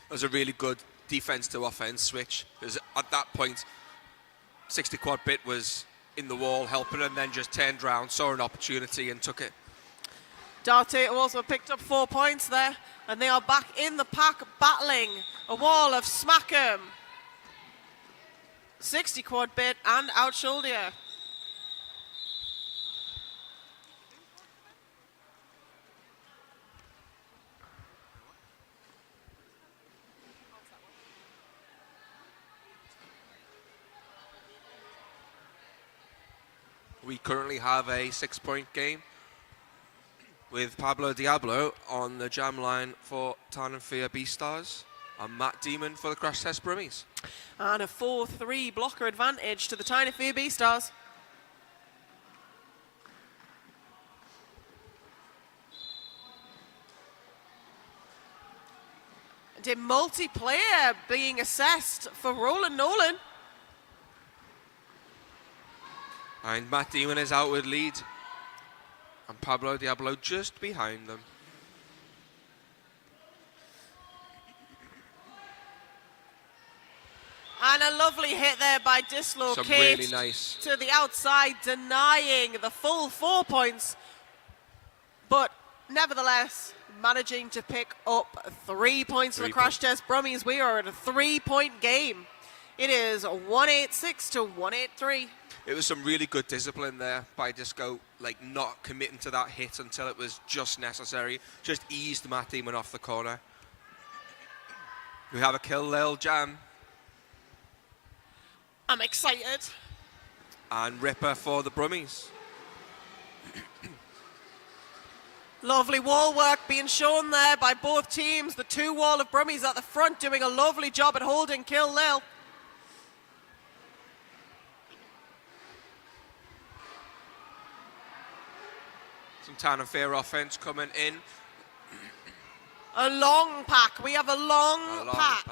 It was a really good defense to offense switch, because at that point, 60 quad bit was in the wall helping, and then just turned around, saw an opportunity, and took it. Darth Tato also picked up 4 points there, and they are back in the pack battling a wall of smack 'em. 60 quad bit and out shoulder. We currently have a 6-point game with Pablo Diablo on the jam line for Tyne Beastars and Matt Demon for the Crash Test Brummies. And a 4-3 blocker advantage to the Tyne Beastars. And a multiplayer being assessed for Roland Nolan. And Matt Demon is out with lead. And Pablo Diablo just behind them. And a lovely hit there by Dislocate. Some really nice. To the outside, denying the full 4 points. But nevertheless, managing to pick up 3 points for the Crash Test Brummies. We are at a 3-point game. It is 186 to 183. It was some really good discipline there by Disco, like not committing to that hit until it was just necessary. Just eased Matt Demon off the corner. We have a kill Lil Jam. I'm excited. And Ripper for the Brummies. Lovely wall work being shown there by both teams. The two wall of Brummies at the front doing a lovely job at holding Kill Lil. Some Tyne and Fear offense coming in. A long pack. We have a long pack.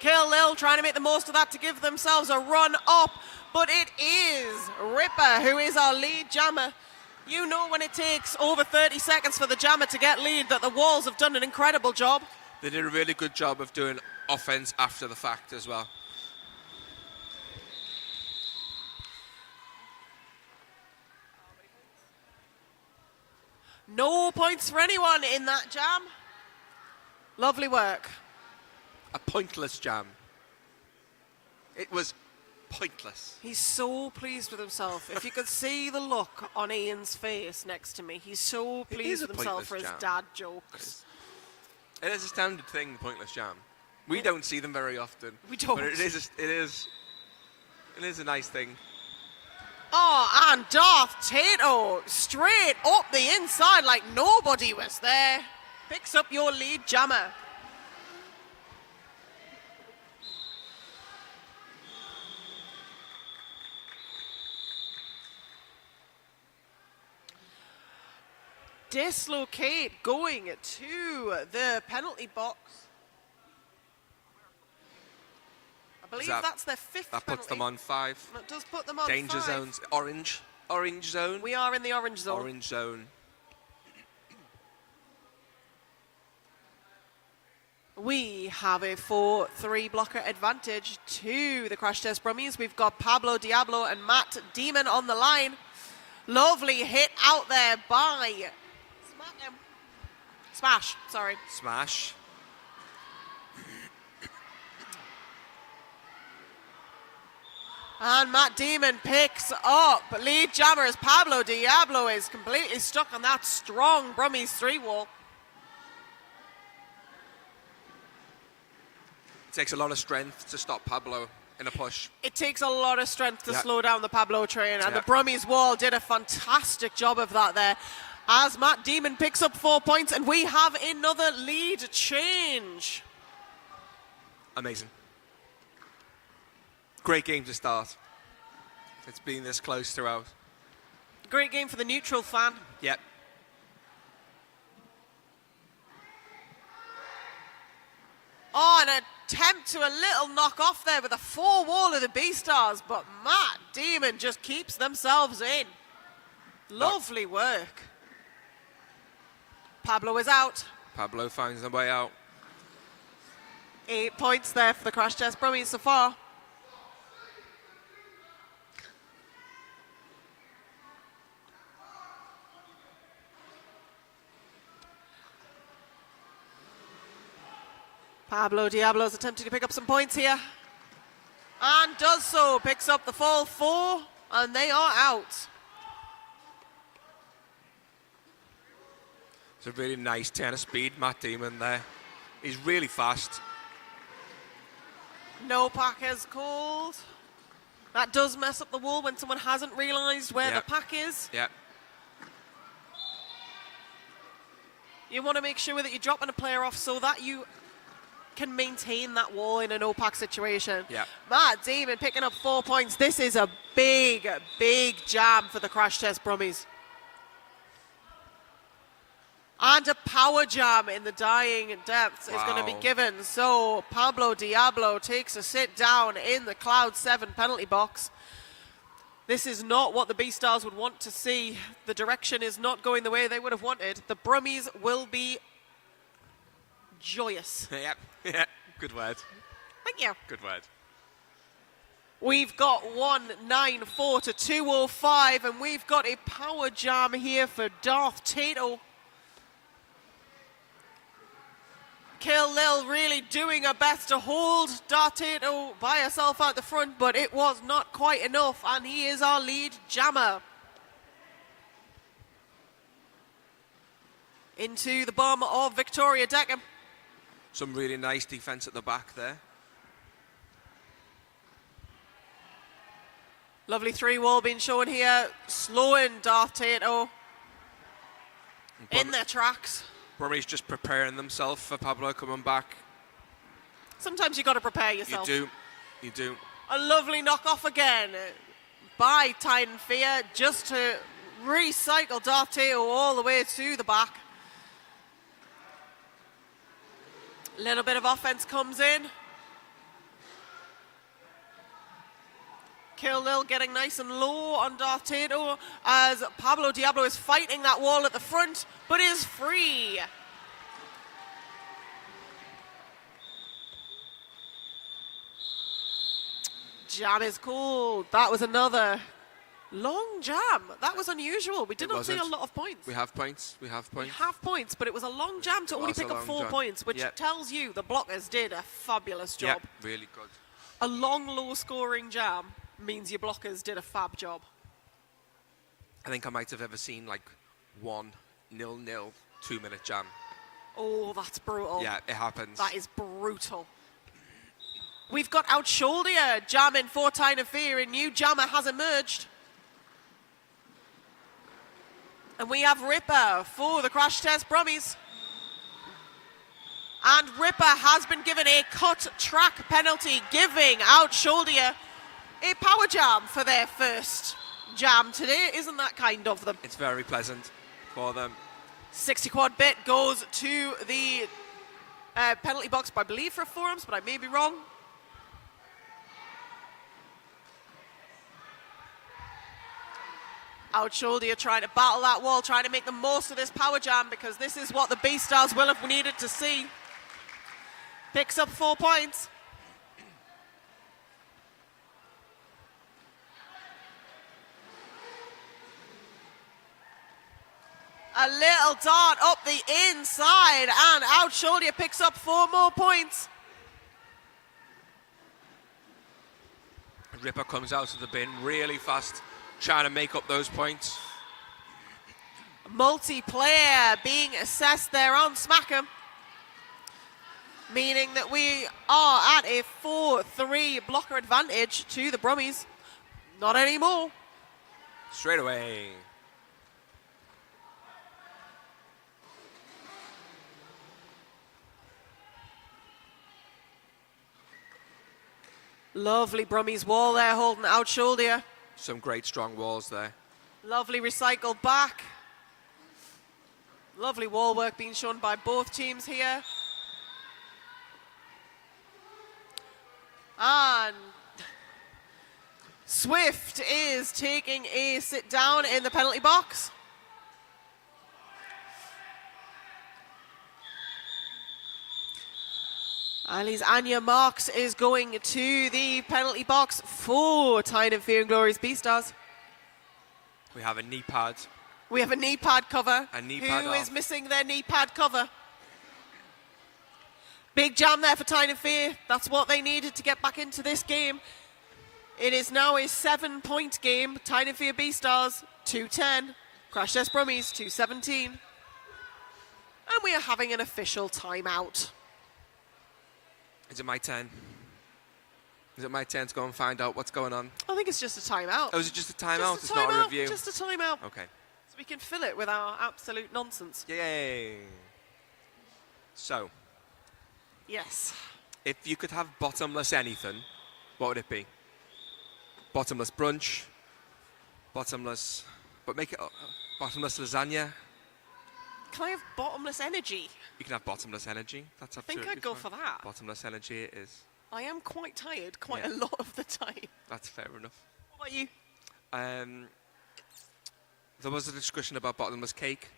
Kill Lil trying to make the most of that to give themselves a run up. But it is Ripper who is our lead jammer. You know when it takes over 30 seconds for the jammer to get lead that the walls have done an incredible job. They did a really good job of doing offense after the fact as well. No points for anyone in that jam. Lovely work. A pointless jam. It was pointless. He's so pleased with himself. If you could see the look on Ian's face next to me, he's so pleased with himself for his dad jokes. It is a standard thing, the pointless jam. We don't see them very often. We don't. But it is a nice thing. Oh, and Darth Tato straight up the inside like nobody was there. Picks up your lead jammer. Dislocate going to the penalty box. I believe that's their fifth penalty. That puts them on 5. That does put them on Danger 5. zones. Orange zone. We are in the orange zone. Orange zone. We have a 4-3 blocker advantage to the Crash Test Brummies. We've got Pablo Diablo and Matt Demon on the line. Lovely hit out there by Smash, sorry. Smash. And Matt Demon picks up lead jammer as Pablo Diablo is completely stuck on that strong Brummies 3 wall. It takes a lot of strength to stop Pablo in a push. It takes a lot of strength to slow down the Pablo train, and the Yep. Brummies wall did a fantastic job of that there. As Matt Demon picks up 4 points, and we have another lead change. Amazing. Great game to start. It's been this close throughout. Great game for the neutral fan. Yep. Oh, an attempt to a little knock off there with a 4 wall of the B-Stars, but Matt Demon just keeps themselves in. Lovely work. Pablo is out. Pablo finds the way out. 8 points there for the Crash Test Brummies so far. Pablo Diablo's attempting to pick up some points here. And does so. Picks up the full 4, and they are out. It's a really nice 10 of speed, Matt Demon there. He's really fast. No pack is called. That does mess up the wall when someone hasn't realised where the pack is. Yeah. You want to make sure that you're dropping a player off so that you can maintain that wall in a no-pack situation. Yeah. Matt Demon picking up 4 points. This is a big, big jam for the Crash Test Brummies. And a power jam in the dying depths is going to be given. So Pablo Diablo takes a sit down in the Cloud 7 penalty box. This is not what the B-Stars would want to see. The direction is not going the way they would have wanted. The Brummies will be joyous. Yep. Yeah. Good word. Thank you. Good word. We've got 194 to 205, and we've got a power jam here for Darth Tato. Kill Lil really doing her best to hold Darth Tato by herself out the front, but it was not quite enough, and he is our lead jammer. Into the bomb of Victoria Deckham. Some really nice defense at the back there. Lovely 3 wall being shown here, slowing Darth Tato. in their tracks. Brummies just preparing themselves for Pablo coming back. Sometimes you got to prepare yourself. You do. A lovely knockoff again by Tyne just to recycle Darth Teo all the way to the back. Little bit of offense comes in. Kill Lil getting nice and low on Darth Teo as Pablo Diablo is fighting that wall at the front, but is free. Jam is cool. That was another long jam. That was unusual. We did not see a lot of points. We have points. We have points, but it was a long jam to only pick up 4 points, which tells you the blockers did a fabulous job. Yeah, really good. A long, low-scoring jam means your blockers did a fab job. I think I might have ever seen like 1-0-0 2-minute jam. Oh, that's brutal. Yeah, it happens. That is brutal. We've got out shoulder jamming for Tyne. A new jammer has emerged. And we have Ripper for the crash test Brummies. And Ripper has been given a cut track penalty, giving out shoulder a power jam for their first jam today. Isn't that kind of them? It's very pleasant for them. 60 quad bit goes to the penalty box, I believe, for forearms, but I may be wrong. Out shoulder trying to battle that wall, trying to make the most of this power jam, because this is what the B-Stars will have needed to see. Picks up 4 points. A little dart up the inside, and out shoulder picks up 4 more points. Ripper comes out of the bin really fast, trying to make up those points. Multiplayer being assessed there on Smack'em, meaning that we are at a 4-3 blocker advantage to the Brummies. Not anymore. Straight away. Lovely Brummies wall there, holding out shoulder. Some great strong walls there. Lovely recycled back. Lovely wall work being shown by both teams here. And Swift is taking a sit down in the penalty box. Ali's Anya Marks is going to the penalty box for Tyne and Inglorious B-Stars. We have a knee pad. We have a knee pad cover. A knee pad Who off. is missing their knee pad cover? Big jam there for Tyne and That's what they needed to get back into this game. It is now a 7-point game. Tyne and B-Stars 2-10. Crash Test Brummies 2-17. And we are having an official timeout. Is it my turn? Is it my turn to go and find out what's going on? I think it's just a timeout. Oh, is it just a timeout? Just It's not a review? Just a timeout. Okay. So we can fill it with our absolute nonsense. Yay. So, Yes. if you could have bottomless anything, what would it be? Bottomless brunch, bottomless, but make it bottomless lasagna. Can I have bottomless energy? You can have bottomless energy. That's I absolutely think I'd go fine. for that. Bottomless energy it is. I am quite tired quite Yeah. a lot of the time. That's fair enough. What about you? There was a discussion about bottomless cake.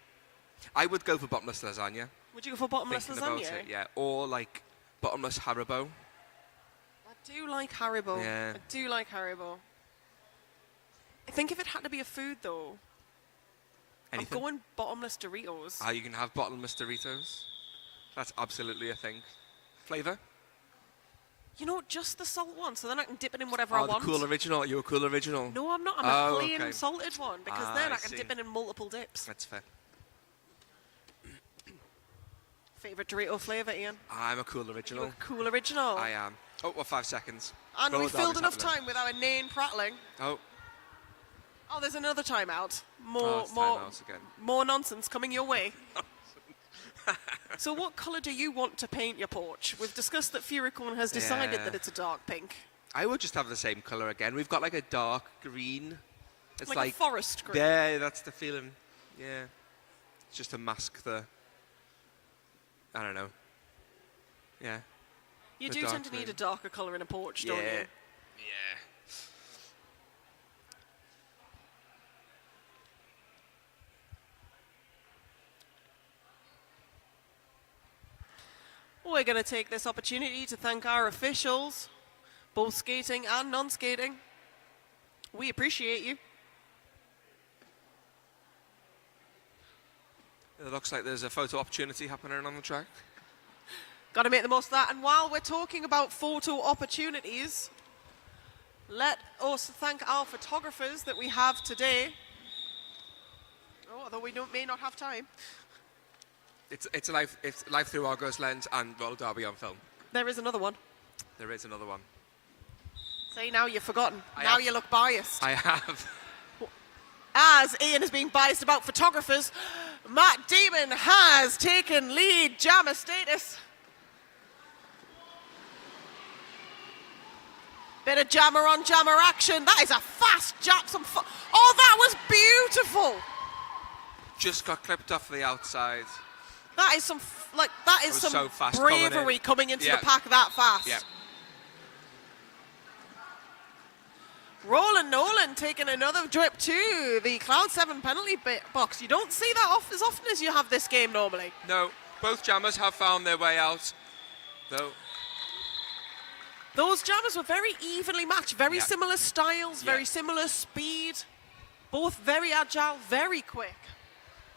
I would go for bottomless lasagna. Would you go for bottomless Thinking lasagna? about it, yeah. Or like bottomless Haribo. I do like Haribo. Yeah. I do like Haribo. I think if it had to be a food though, Anything? I'm going bottomless Doritos. You can have bottomless Doritos. That's absolutely a thing. Flavor? You know, just the salt one, so then I can dip it in whatever I Oh, the want. cool original. You're a cool original. No, I'm not. I'm a plain okay. salted one, because then I can see. dip it in multiple dips. That's fair. Favorite Dorito flavor, Ian? I'm a cool original. You're a cool original. I am. Oh, well, 5 seconds. And we Roll filled Derby's enough happening. time with our name prattling. Oh. Oh, there's another timeout. It's timeouts again. More nonsense coming your way. So what colour do you want to paint your porch? We've discussed that Furicorn has decided that it's a dark pink. I would just have the same colour again. We've got like a dark green. It's Like a forest green. Yeah, that's the feeling. Yeah. It's just to mask the, I don't know. Yeah. You the do dark tend to need green. a darker colour in a porch, don't you? Yeah. We're going to take this opportunity to thank our officials, both skating and non-skating. We appreciate you. It looks like there's a photo opportunity happening on the track. Got to make the most of that. And while we're talking about photo opportunities, let us thank our photographers that we have today. Oh, although we may not have time. It's live through Argos lens and roller derby on film. There is another one. There is another one. See, now you've forgotten. I Now have. you look biased. I have. As Ian is being biased about photographers, Matt Demon has taken lead jammer status. Bit of jammer on jammer action. That is a fast jump. Oh, that was beautiful. Just got clipped off the outside. That is some so fast coming in. bravery coming into Yeah. the pack that fast. Yeah. Roland Nolan taking another drip to the Cloud 7 penalty box. You don't see that as often as you have this game normally. No, both jammers have found their way out, though. Those jammers were very evenly matched, very Yeah. similar styles, Yeah. very similar speed, both very agile, very quick.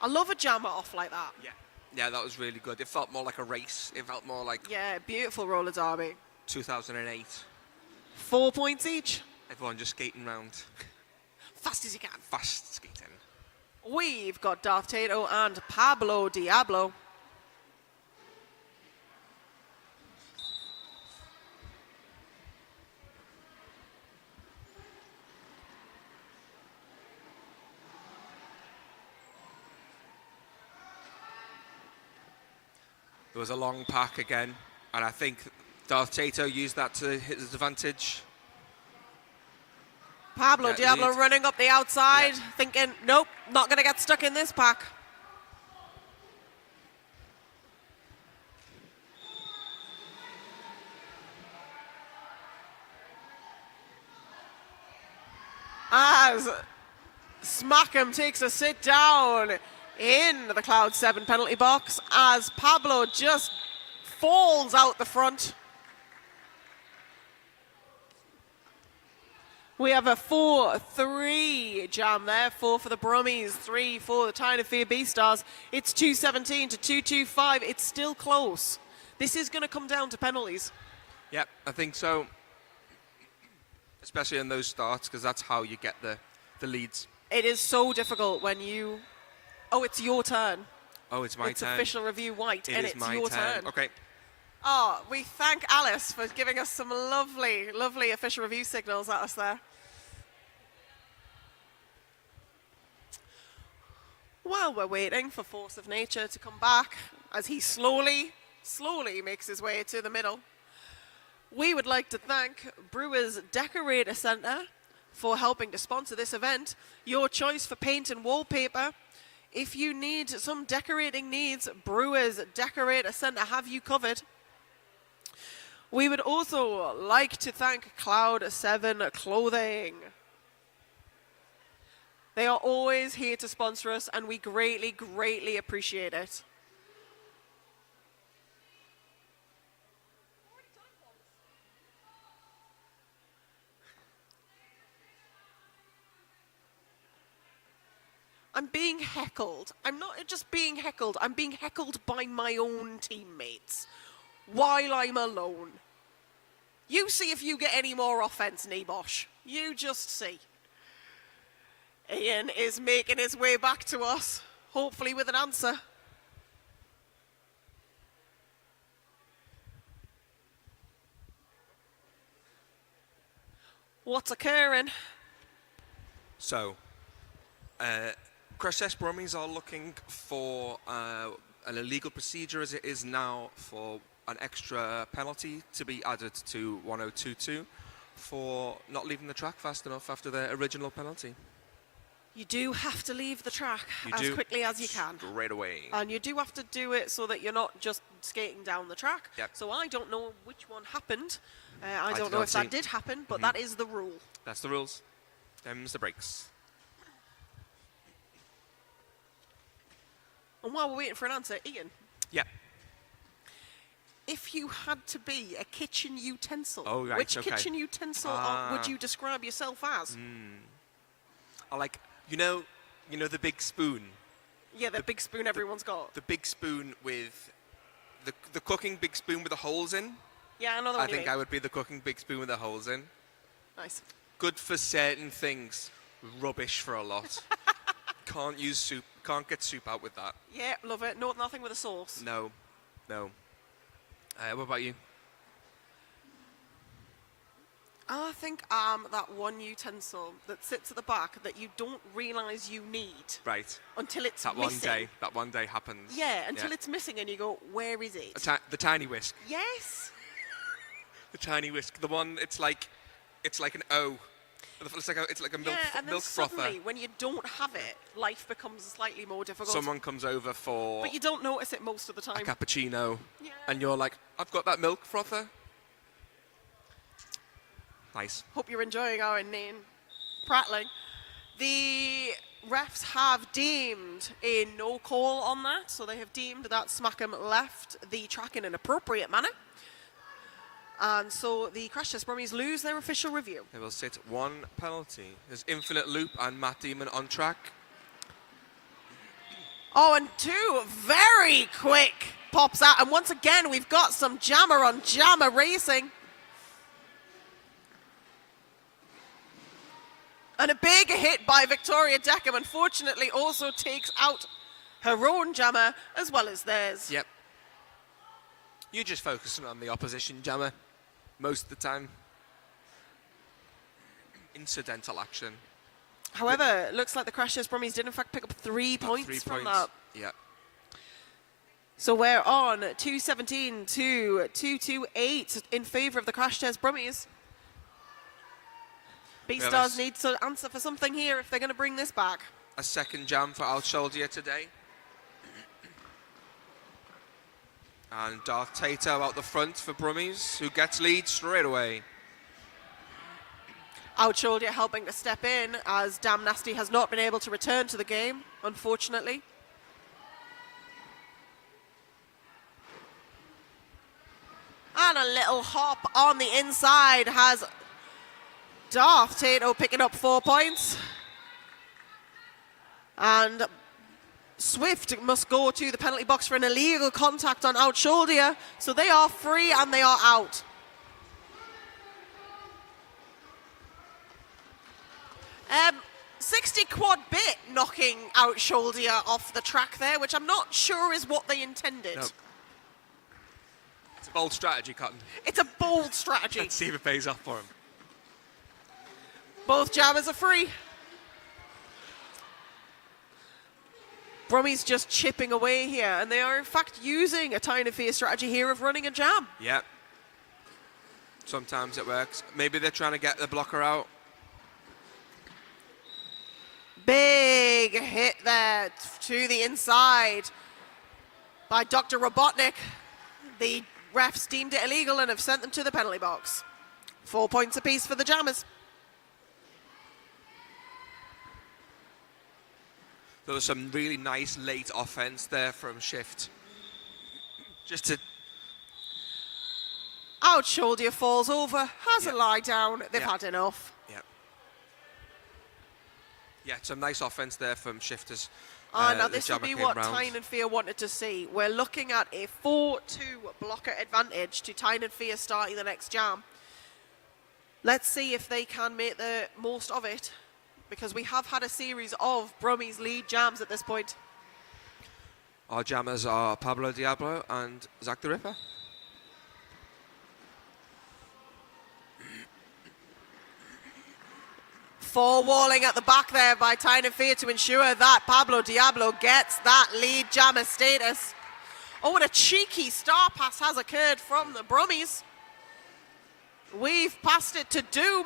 I love a jammer off like that. Yeah. Yeah, that was really good. It felt more like a race. It felt more like Yeah, beautiful roller derby. 2008. 4 points each. Everyone just skating round. Fast as you can. Fast skating. We've got Darth Tato and Pablo Diablo. There was a long pack again, and I think Darth Tato used that to his advantage. Pablo Yeah, Diablo lead. running up the outside, Yeah. thinking, nope, not going to get stuck in this pack. As Smackham takes a sit down in the Cloud 7 penalty box, as Pablo just falls out the front. We have a 4-3 jam there, 4 for the Brummies, 3 for the Tyne B-Stars. It's 2:17 to 2:25. It's still close. This is going to come down to penalties. Yeah, I think so. Especially in those starts, because that's how you get the leads. It is so difficult when you... Oh, it's your turn. Oh, it's my It's turn. official review white, It and is it's my your turn. turn. Okay. Oh, we thank Alice for giving us some lovely, lovely official review signals at us there. While we're waiting for Force of Nature to come back, as he slowly makes his way to the middle, we would like to thank Brewers Decorator Centre for helping to sponsor this event. Your choice for paint and wallpaper. If you need some decorating needs, Brewers Decorator Centre have you covered. We would also like to thank Cloud 7 Clothing. They are always here to sponsor us, and we greatly, greatly appreciate it. I'm being heckled. I'm not just being heckled, I'm being heckled by my own teammates while I'm alone. You see if you get any more offense, Nebosh. You just see. Ian is making his way back to us, hopefully with an answer. What's occurring? So, Crash Test Brummies are looking for an illegal procedure as it is now for an extra penalty to be added to 1022 for not leaving the track fast enough after their original penalty. You do have to leave the track You as do. quickly as you can. Straight away. And you do have to do it so that you're not just skating down the track. Yep. So I don't know which one happened. I did don't know not if that see. did happen, but that is the rule. That's the rules. Them's the breaks. And while we're waiting for an answer, Ian, Yeah. if you had to be a kitchen utensil, Oh, right, which okay. kitchen utensil would you describe yourself as? I like, you know the big spoon. Yeah, the big spoon everyone's got. The big spoon with the cooking big spoon with the holes in. Yeah, I know the I one you think mean. I would be the cooking big spoon with the holes in. Nice. Good for certain things, rubbish for a lot. Can't use soup. Can't get soup out with that. Yeah, love it. No, nothing with a sauce. No. What about you? I think that one utensil that sits at the back that you don't realise you need Right. until it's That missing. one day happens. Yeah, until it's missing and you go, where is it? The tiny whisk. Yes. The tiny whisk. The one. It's like an O. It's like a milk Yeah, and then milk suddenly, frother. when you don't have it, life becomes slightly more difficult. Someone comes over for But you don't notice it most of the a time. cappuccino, Yeah. and you're like, I've got that milk frother. Nice. Hope you're enjoying our inane prattling. The refs have deemed a no call on that, so they have deemed that Smackham left the track in an appropriate manner. And so the Crash Test Brummies lose their official review. They will sit one penalty. There's Infinite Loop and Matt Damon on track. Oh, and two very quick pops out. And once again, we've got some jammer on jammer racing. And a big hit by Victoria Deckham, unfortunately, also takes out her own jammer as well as theirs. Yep. You're just focusing on the opposition jammer most of the time. Incidental action. However, it looks like the Crash Test Brummies did in fact pick up 3 About points 3 from points. that. Yeah. So we're on 217 to 228 in favour of the Crash Test Brummies. B-Stars need to answer for something here if they're going to bring this back. A second jam for Al Shoulder today. And Darth Tato out the front for Brummies, who gets lead straight away. Out shoulder helping to step in as Damn Nasty has not been able to return to the game, unfortunately. And a little hop on the inside has Darth Tato picking up 4 points. And Swift must go to the penalty box for an illegal contact on Out Shoulder. So they are free and they are out. Um, 60 quad bit knocking Out Shoulder off the track there, which I'm not sure is what they intended. No. It's a bold strategy, Cotton. It's a bold strategy. Let's see if it pays off for him. Both jammers are free. Brummies just chipping away here, and they are in fact using a Tyne strategy here of running a jam. Yeah. Sometimes it works. Maybe they're trying to get the blocker out. Big hit there to the inside by Dr. Robotnik. The refs deemed it illegal and have sent them to the penalty box. 4 points apiece for the jammers. There was some really nice late offense there from Shift. Just to... Out shoulder falls over, has a lie down. They've had enough. Yeah. Yeah, some nice offense there from Shifters. Now this will be what Tyne and Fear wanted to see. We're looking at a 4-2 blocker advantage to Tyne and Fear starting the next jam. Let's see if they can make the most of it, because we have had a series of Brummies lead jams at this point. Our jammers are Pablo Diablo and Zach the Ripper. Four-walling at the back there by Tyne to ensure that Pablo Diablo gets that lead jammer status. Oh, and a cheeky star pass has occurred from the Brummies. We've passed it to Doom.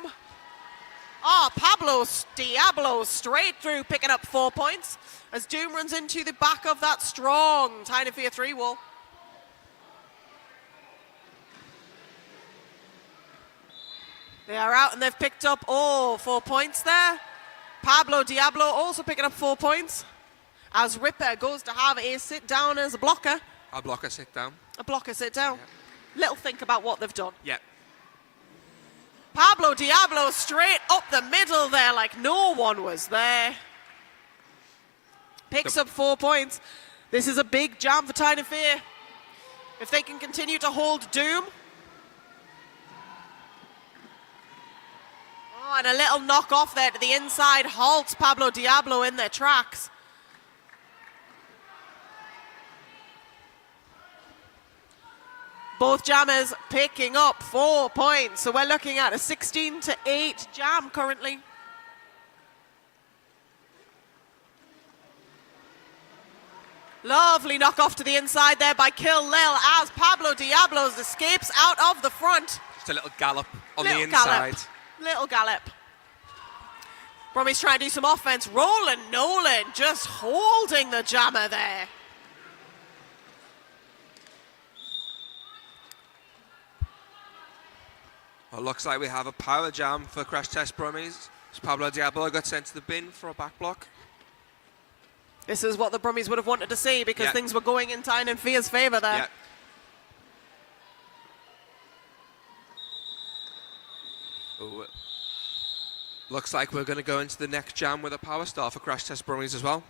Oh, Pablo Diablo straight through, picking up 4 points as Doom runs into the back of that strong Tyne 3 wall. They are out and they've picked up 4 points there. Pablo Diablo also picking up 4 points as Ripper goes to have a sit down as a blocker. A blocker sit down. A blocker sit down. Yeah. Little think about what they've done. Yeah. Pablo Diablo straight up the middle there like no one was there. Picks up 4 points. This is a big jam for Tyne. If they can continue to hold Doom. Oh, and a little knock off there to the inside halts Pablo Diablo in their tracks. Both jammers picking up 4 points. So we're looking at a 16-8 jam currently. Lovely knock off to the inside there by Kill Lil as Pablo Diablos escapes out of the front. Just a little gallop on Little the inside. Gallop. Little gallop. Brummies trying to do some offense. Roland Nolan just holding the jammer there. Well, looks like we have a power jam for Crash Test Brummies. Pablo Diablo got sent to the bin for a back block. This is what the Brummies would have wanted to see because things were going in Tyne and Fear's favour there. Yeah. Ooh. Looks like we're going to go into the next jam with a power star for Crash Test Brummies as well.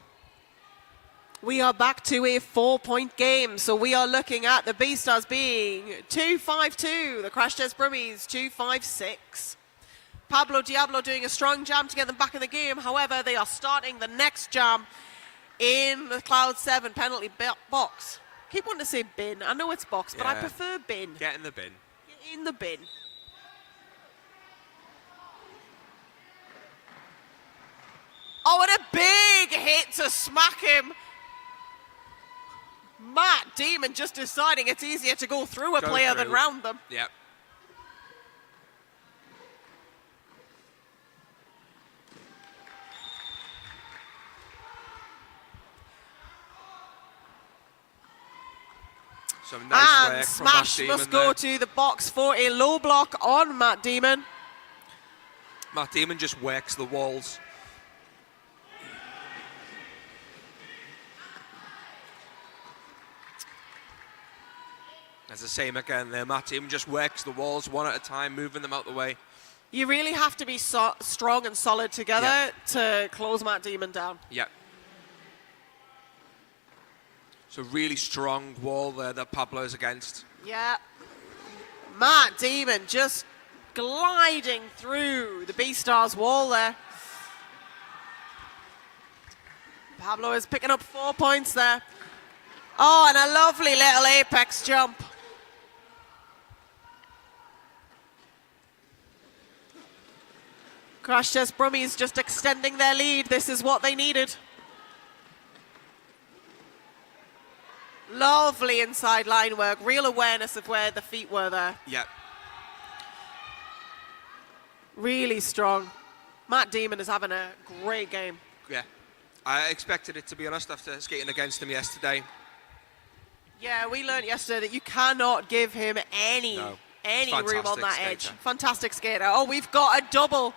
We are back to a 4-point game, so we are looking at the B-Stars being 2-5-2, the Crash Test Brummies 2-5-6. Pablo Diablo doing a strong jam to get them back in the game. However, they are starting the next jam in the Cloud 7 penalty box. Keep wanting to say bin. I know it's box, but I prefer bin. Get in the bin. Get in the bin. Oh, and a big hit to smack him. Matt Demon just deciding it's easier to go through a player than round them. Yep. Some nice work from Matt Smash Demon must go to the box for a low block on Matt Demon. Matt Demon just works the walls. As the same again there, Matt Demon just works the walls one at a time, moving them out the way. You really have to be strong and solid together to close Matt Demon down. Yep. It's a really strong wall there that Pablo's against. Yeah. Matt Demon just gliding through the B-Stars wall there. Pablo is picking up 4 points there. Oh, and a lovely little apex jump. Crash Test Brummies just extending their lead. This is what they needed. Lovely inside line work. Real awareness of where the feet were there. Yep. Really strong. Matt Demon is having a great game. Yeah. I expected it, to be honest, after skating against him yesterday. Yeah, we learned yesterday that you cannot give him any room on that edge. Fantastic skater. Oh, we've got a double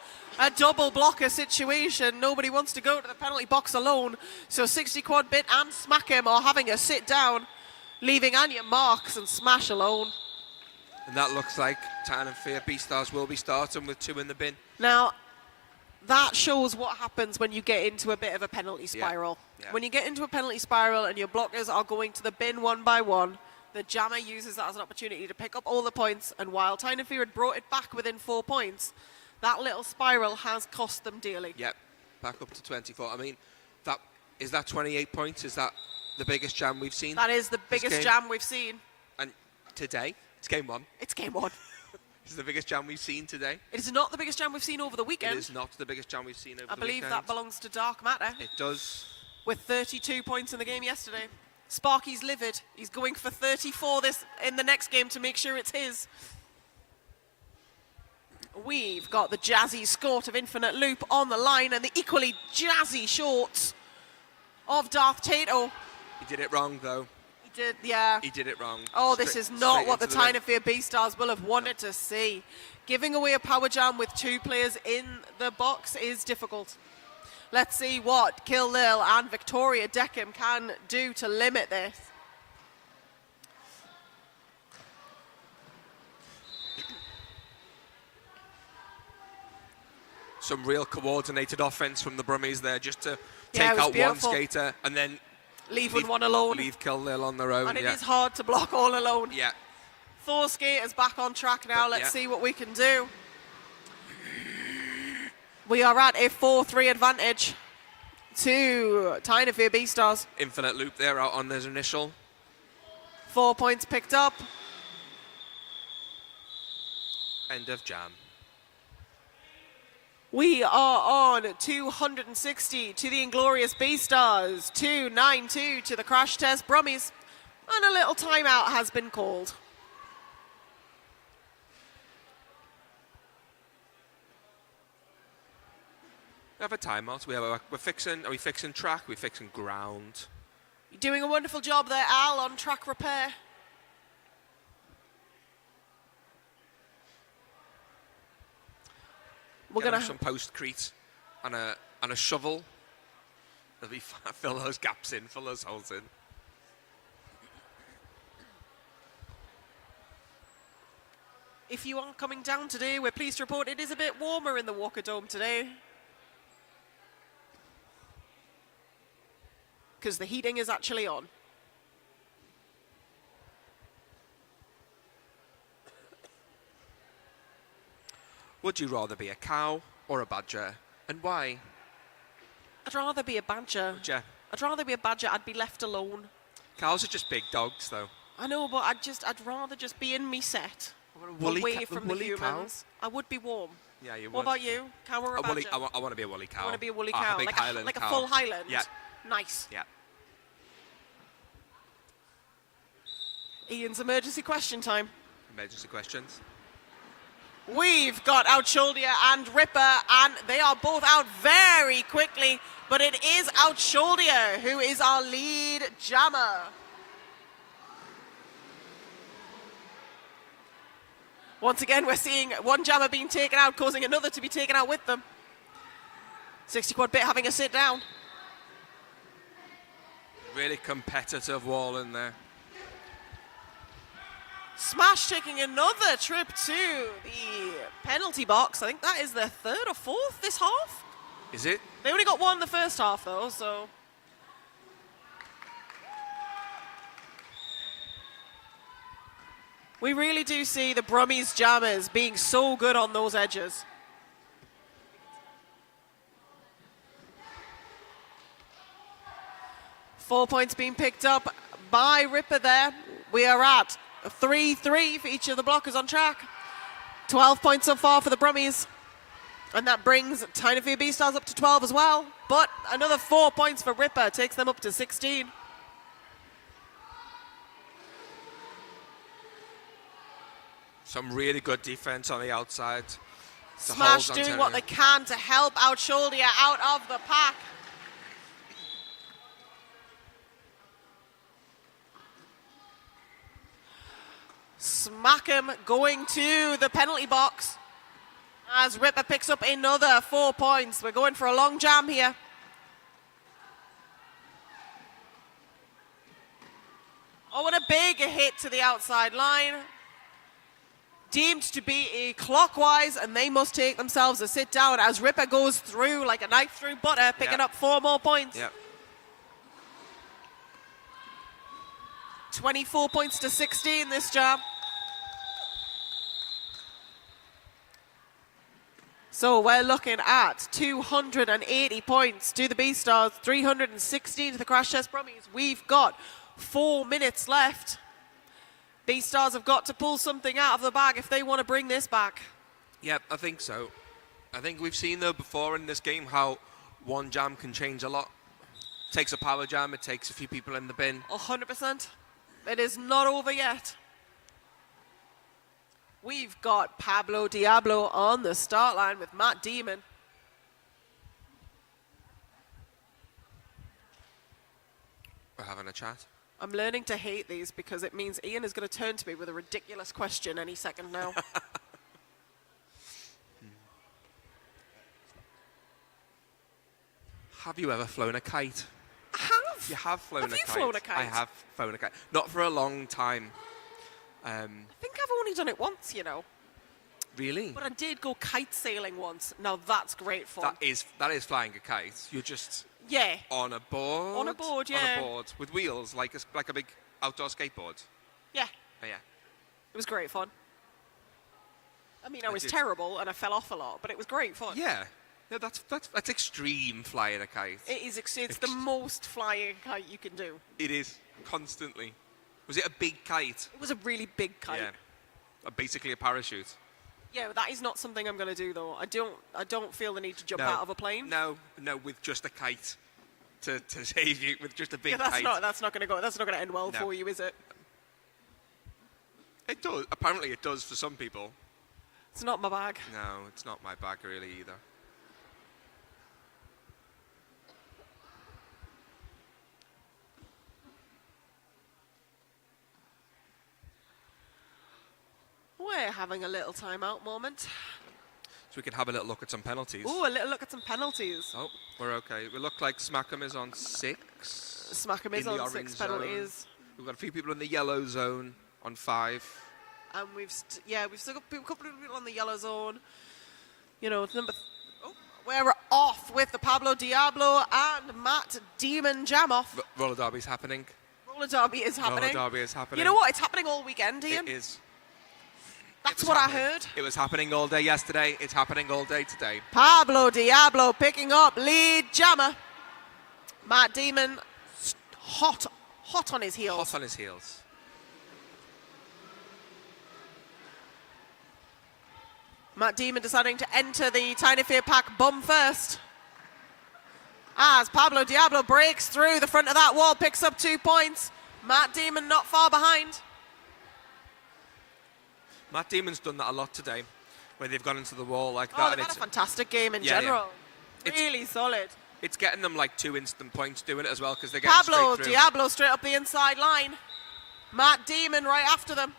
blocker situation. Nobody wants to go to the penalty box alone. So 60 quad bit and smack him are having a sit down, leaving Anya Marks and Smash alone. And that looks like Tyne and Fear B-Stars will be starting with 2 in the bin. Now, that shows what happens when you get into a bit of a penalty spiral. Yeah. When you get into a penalty spiral and your blockers are going to the bin one by one, the jammer uses that as an opportunity to pick up all the points, and while Tyne and Fear had brought it back within 4 points, that little spiral has cost them dearly. Yep, back up to 24. I mean, is that 28 points? Is that the biggest jam we've seen? That is the biggest jam we've seen. And today, it's game 1. It's game 1. It's the biggest jam we've seen today. It is not the biggest jam we've seen over the weekend. It is not the biggest jam we've seen over the weekend. I believe that belongs to Dark Matter. It does. With 32 points in the game yesterday. Sparky's livid. He's going for 34 in the next game to make sure it's his. We've got the jazzy Scort of Infinite Loop on the line and the equally jazzy shorts of Darth Tato. He did it wrong, though. He did, yeah. He did it wrong. Oh, this is not what the Tyne B-Stars will have wanted to see. Giving away a power jam with 2 players in the box is difficult. Let's see what Kill Lil and Victoria Deckham can do to limit this. Some real coordinated offense from the Brummies there, just to Yeah, take out beautiful. one skater and then Leave one alone. Leave Kill Lil on their own. And it is hard to block all alone. Yeah. 4 skaters back on track now. Let's see what we can do. We are at a 4-3 advantage to Tyne B-Stars. Infinite Loop there out on his initial. 4 points picked up. End of jam. We are on 260 to the Inglorious B-Stars, 292 to the Crash Test Brummies, and a little timeout has been called. We have a timeout. We're fixing. Are we fixing track? We're fixing ground. You're doing a wonderful job there, Al, on track repair. We're Get gonna some postcrete and a shovel. It'll be fill those gaps in, fill those holes in. If you are coming down today, we're pleased to report it is a bit warmer in the Walker Dome today. Because the heating is actually on. Would you rather be a cow or a badger, and why? I'd rather be a badger. Would you? I'd rather be a badger. I'd be left alone. Cows are just big dogs, though. I know, but I'd rather just be in me set. Away from the humans. I would be warm. Yeah, you would. What about you? Cow or a badger? I want to be a woolly cow. I want to be a woolly cow. A big Highland like cow. a full Highland? Yeah. Nice. Yeah. Ian's emergency question time. Emergency questions. We've got out Shoulder and Ripper, and they are both out very quickly, but it is out Shoulder who is our lead jammer. Once again, we're seeing one jammer being taken out, causing another to be taken out with them. 60 Quad Bit having a sit down. Really competitive wall in there. Smash taking another trip to the penalty box. I think that is their 3rd or 4th this half. Is it? They only got 1 the first half, though, so... We really do see the Brummies jammers being so good on those edges. Four points being picked up by Ripper there. We are at 3-3 for each of the blockers on track. 12 points so far for the Brummies. And that brings Tyne B-Stars up to 12 as well. But another 4 points for Ripper takes them up to 16. Some really good defense on the outside. Smash doing what they can to help out Shoulder out of the pack. Smack him going to the penalty box as Ripper picks up another 4 points. We're going for a long jam here. Oh, what a big hit to the outside line. Deemed to be a clockwise, and they must take themselves a sit down as Ripper goes through like a knife through butter, picking up 4 more points. Yep. 24 points to 16 this jam. So we're looking at 280 points to the B-Stars, 316 to the Crash Test Brummies. We've got 4 minutes left. B-Stars have got to pull something out of the bag if they want to bring this back. Yep, I think so. I think we've seen, though, before in this game how one jam can change a lot. It takes a power jam, it takes a few people in the bin. 100%. It is not over yet. We've got Pablo Diablo on the start line with Matt Damon. We're having a chat. I'm learning to hate these because it means Ian is going to turn to me with a ridiculous question any second now. Have you ever flown a kite? I have. You have flown a kite. Have you flown a kite? I have flown a kite. Not for a long time. I think I've only done it once, you know. Really? But I did go kite sailing once. Now that's great fun. That is flying a kite. You're just Yeah. on a board. On a board, On yeah. a board with wheels, like a big outdoor skateboard. Yeah. Oh, yeah. It was great fun. I mean, I was did. terrible and I fell off a lot, but it was great fun. Yeah. Yeah, that's extreme flying a kite. It is. It's the most flying kite you can do. It is constantly. Was it a big kite? It was a really big kite. Yeah. Basically a parachute. Yeah, that is not something I'm going to do though. I don't feel the need to jump No. out of a plane. No, with just a kite to save you, with just a big Yeah, kite. that's not going to end well No. for you, is it? It does. Apparently it does for some people. It's not my bag. No, it's not my bag really either. We're having a little timeout moment. So we can have a little look at some penalties. Ooh, a little look at some penalties. Oh, we're okay. We look like Smackham is on 6. Smackham is in the on 6 orange penalties. zone. We've got a few people in the yellow zone on 5. And we've still got a couple of people on the yellow zone. You know, we're off with the Pablo Diablo and Matt Damon jam off. Roller derby's happening. Roller derby is happening. Roller derby is happening. You know what? It's happening all weekend, Ian. It is. That's It was what happening. I heard. It was happening all day yesterday. It's happening all day today. Pablo Diablo picking up lead jammer. Matt Damon hot on his heels. Hot on his heels. Matt Damon deciding to enter the Tyne Fear Pack bum first. As Pablo Diablo breaks through the front of that wall, picks up 2 points. Matt Damon not far behind. Matt Damon's done that a lot today, where they've gone into the wall like that. Oh, they've and had a fantastic game in Yeah, general. It's- Really solid. it's getting them like 2 instant points doing it as well, because they're getting Pablo straight through. Diablo straight up the inside line. Matt Damon right after them.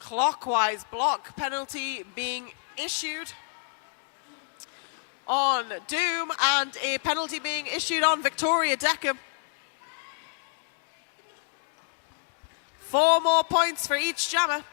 Clockwise block penalty being issued on Doom and a penalty being issued on Victoria Deckham. 4 more points for each jammer.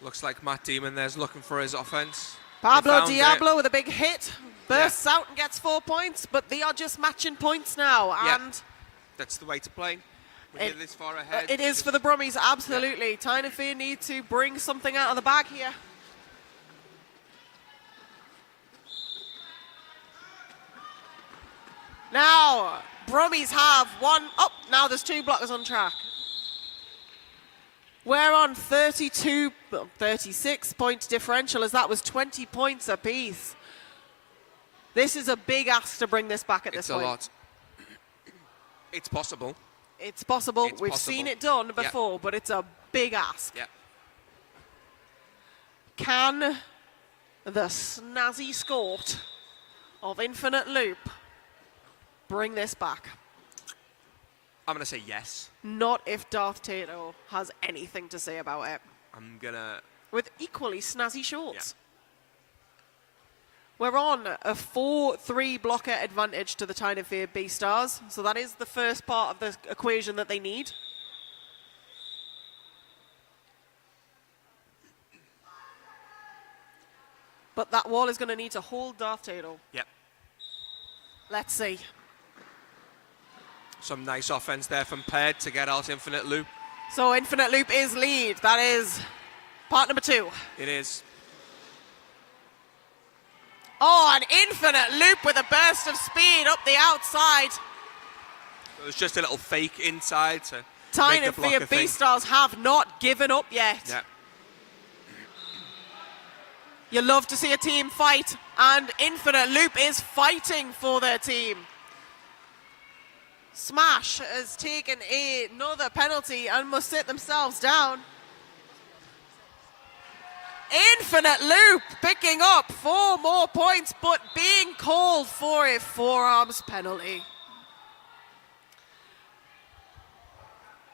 Looks like Matt Damon there's looking for his offense. Pablo They found Diablo it. with a big hit, bursts out and gets 4 points, but they are just matching points now. Yeah. And That's the way to play. When you're this far ahead. it is for the Brummies, absolutely. Tyne Fear need to bring something out of the bag here. Now, Brummies have one. Oh, now there's 2 blockers on track. We're on 36 point differential, as that was 20 points apiece. This is a big ask to bring this back at It's this point. a lot. It's possible. It's possible. It's We've possible. seen it done Yeah. before, but it's a big ask. Yeah. Can the snazzy skort of Infinite Loop bring this back? I'm going to say yes. Not if Darth Tato has anything to say about it. I'm going to... With equally snazzy shorts. We're on a 4-3 blocker advantage to the Tyne Fear B-Stars. So that is the first part of the equation that they need. But that wall is going to need to hold Darth Tato. Yep. Let's see. Some nice offense there from Ped to get out Infinite Loop. So Infinite Loop is lead. That is part number 2. It is. Oh, an Infinite Loop with a burst of speed up the outside. It was just a little fake inside to Tyne make and the blocker Fear think. Beastars have not given up yet. Yeah. You love to see a team fight, and Infinite Loop is fighting for their team. Smash has taken another penalty and must sit themselves down. Infinite Loop picking up 4 more points, but being called for a forearms penalty.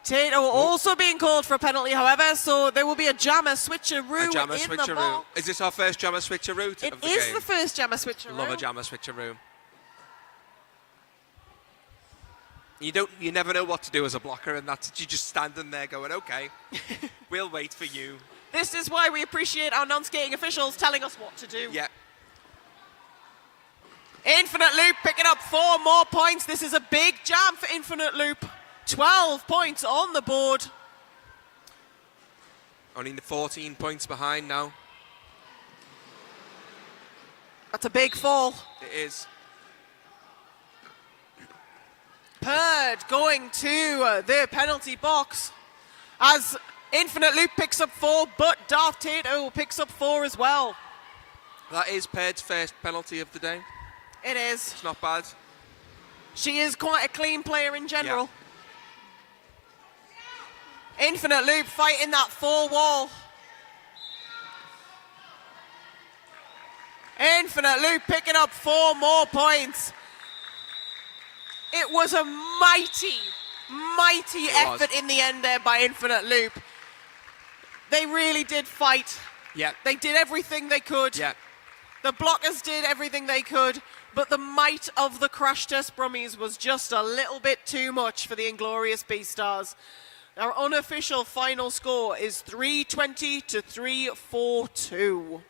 Tato also being called for a penalty, however, so there will be a jammer switcheroo in the box. Is this our first jammer switcheroo of the game? It is the first jammer switcheroo. Love a jammer switcheroo. You never know what to do as a blocker, and that's you just standing there going, okay, we'll wait for you. This is why we appreciate our non-skating officials telling us what to do. Yeah. Infinite Loop picking up 4 more points. This is a big jam for Infinite Loop. 12 points on the board. Only 14 points behind now. That's a big fall. It is. Purd going to the penalty box as Infinite Loop picks up 4, but Darth Tato picks up 4 as well. That is Perd's first penalty of the day. It is. It's not bad. She is quite a clean player in general. Yeah. Infinite Loop fighting that 4 wall. Infinite Loop picking up 4 more points. It was a mighty effort in the end there by Infinite Loop. They really did fight. Yeah. They did everything they could. Yeah. The blockers did everything they could, but the might of the Crash Test Brummies was just a little bit too much for the Inglorious Beastars. Our unofficial final score is 320 to 342.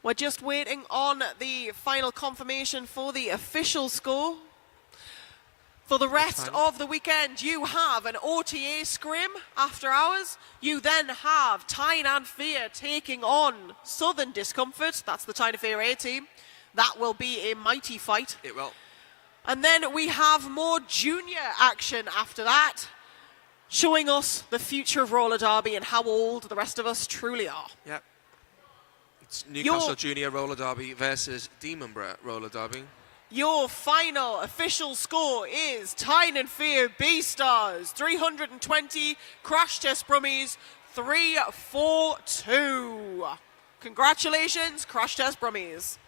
We're just waiting on the final confirmation for the official score. For the rest of the weekend, you have an OTA scrim after hours. You then have Tyne and Fear taking on Southern Discomfort. That's the Tyne and Fear A team. That will be a mighty fight. It will. And then we have more junior action after that, showing us the future of roller derby and how old the rest of us truly are. Yep. It's Newcastle Junior Roller Derby versus Demonborough Roller Derby. Your final official score is Tyne and Fear Beastars 320, Crash Test Brummies 342. Congratulations, Crash Test Brummies.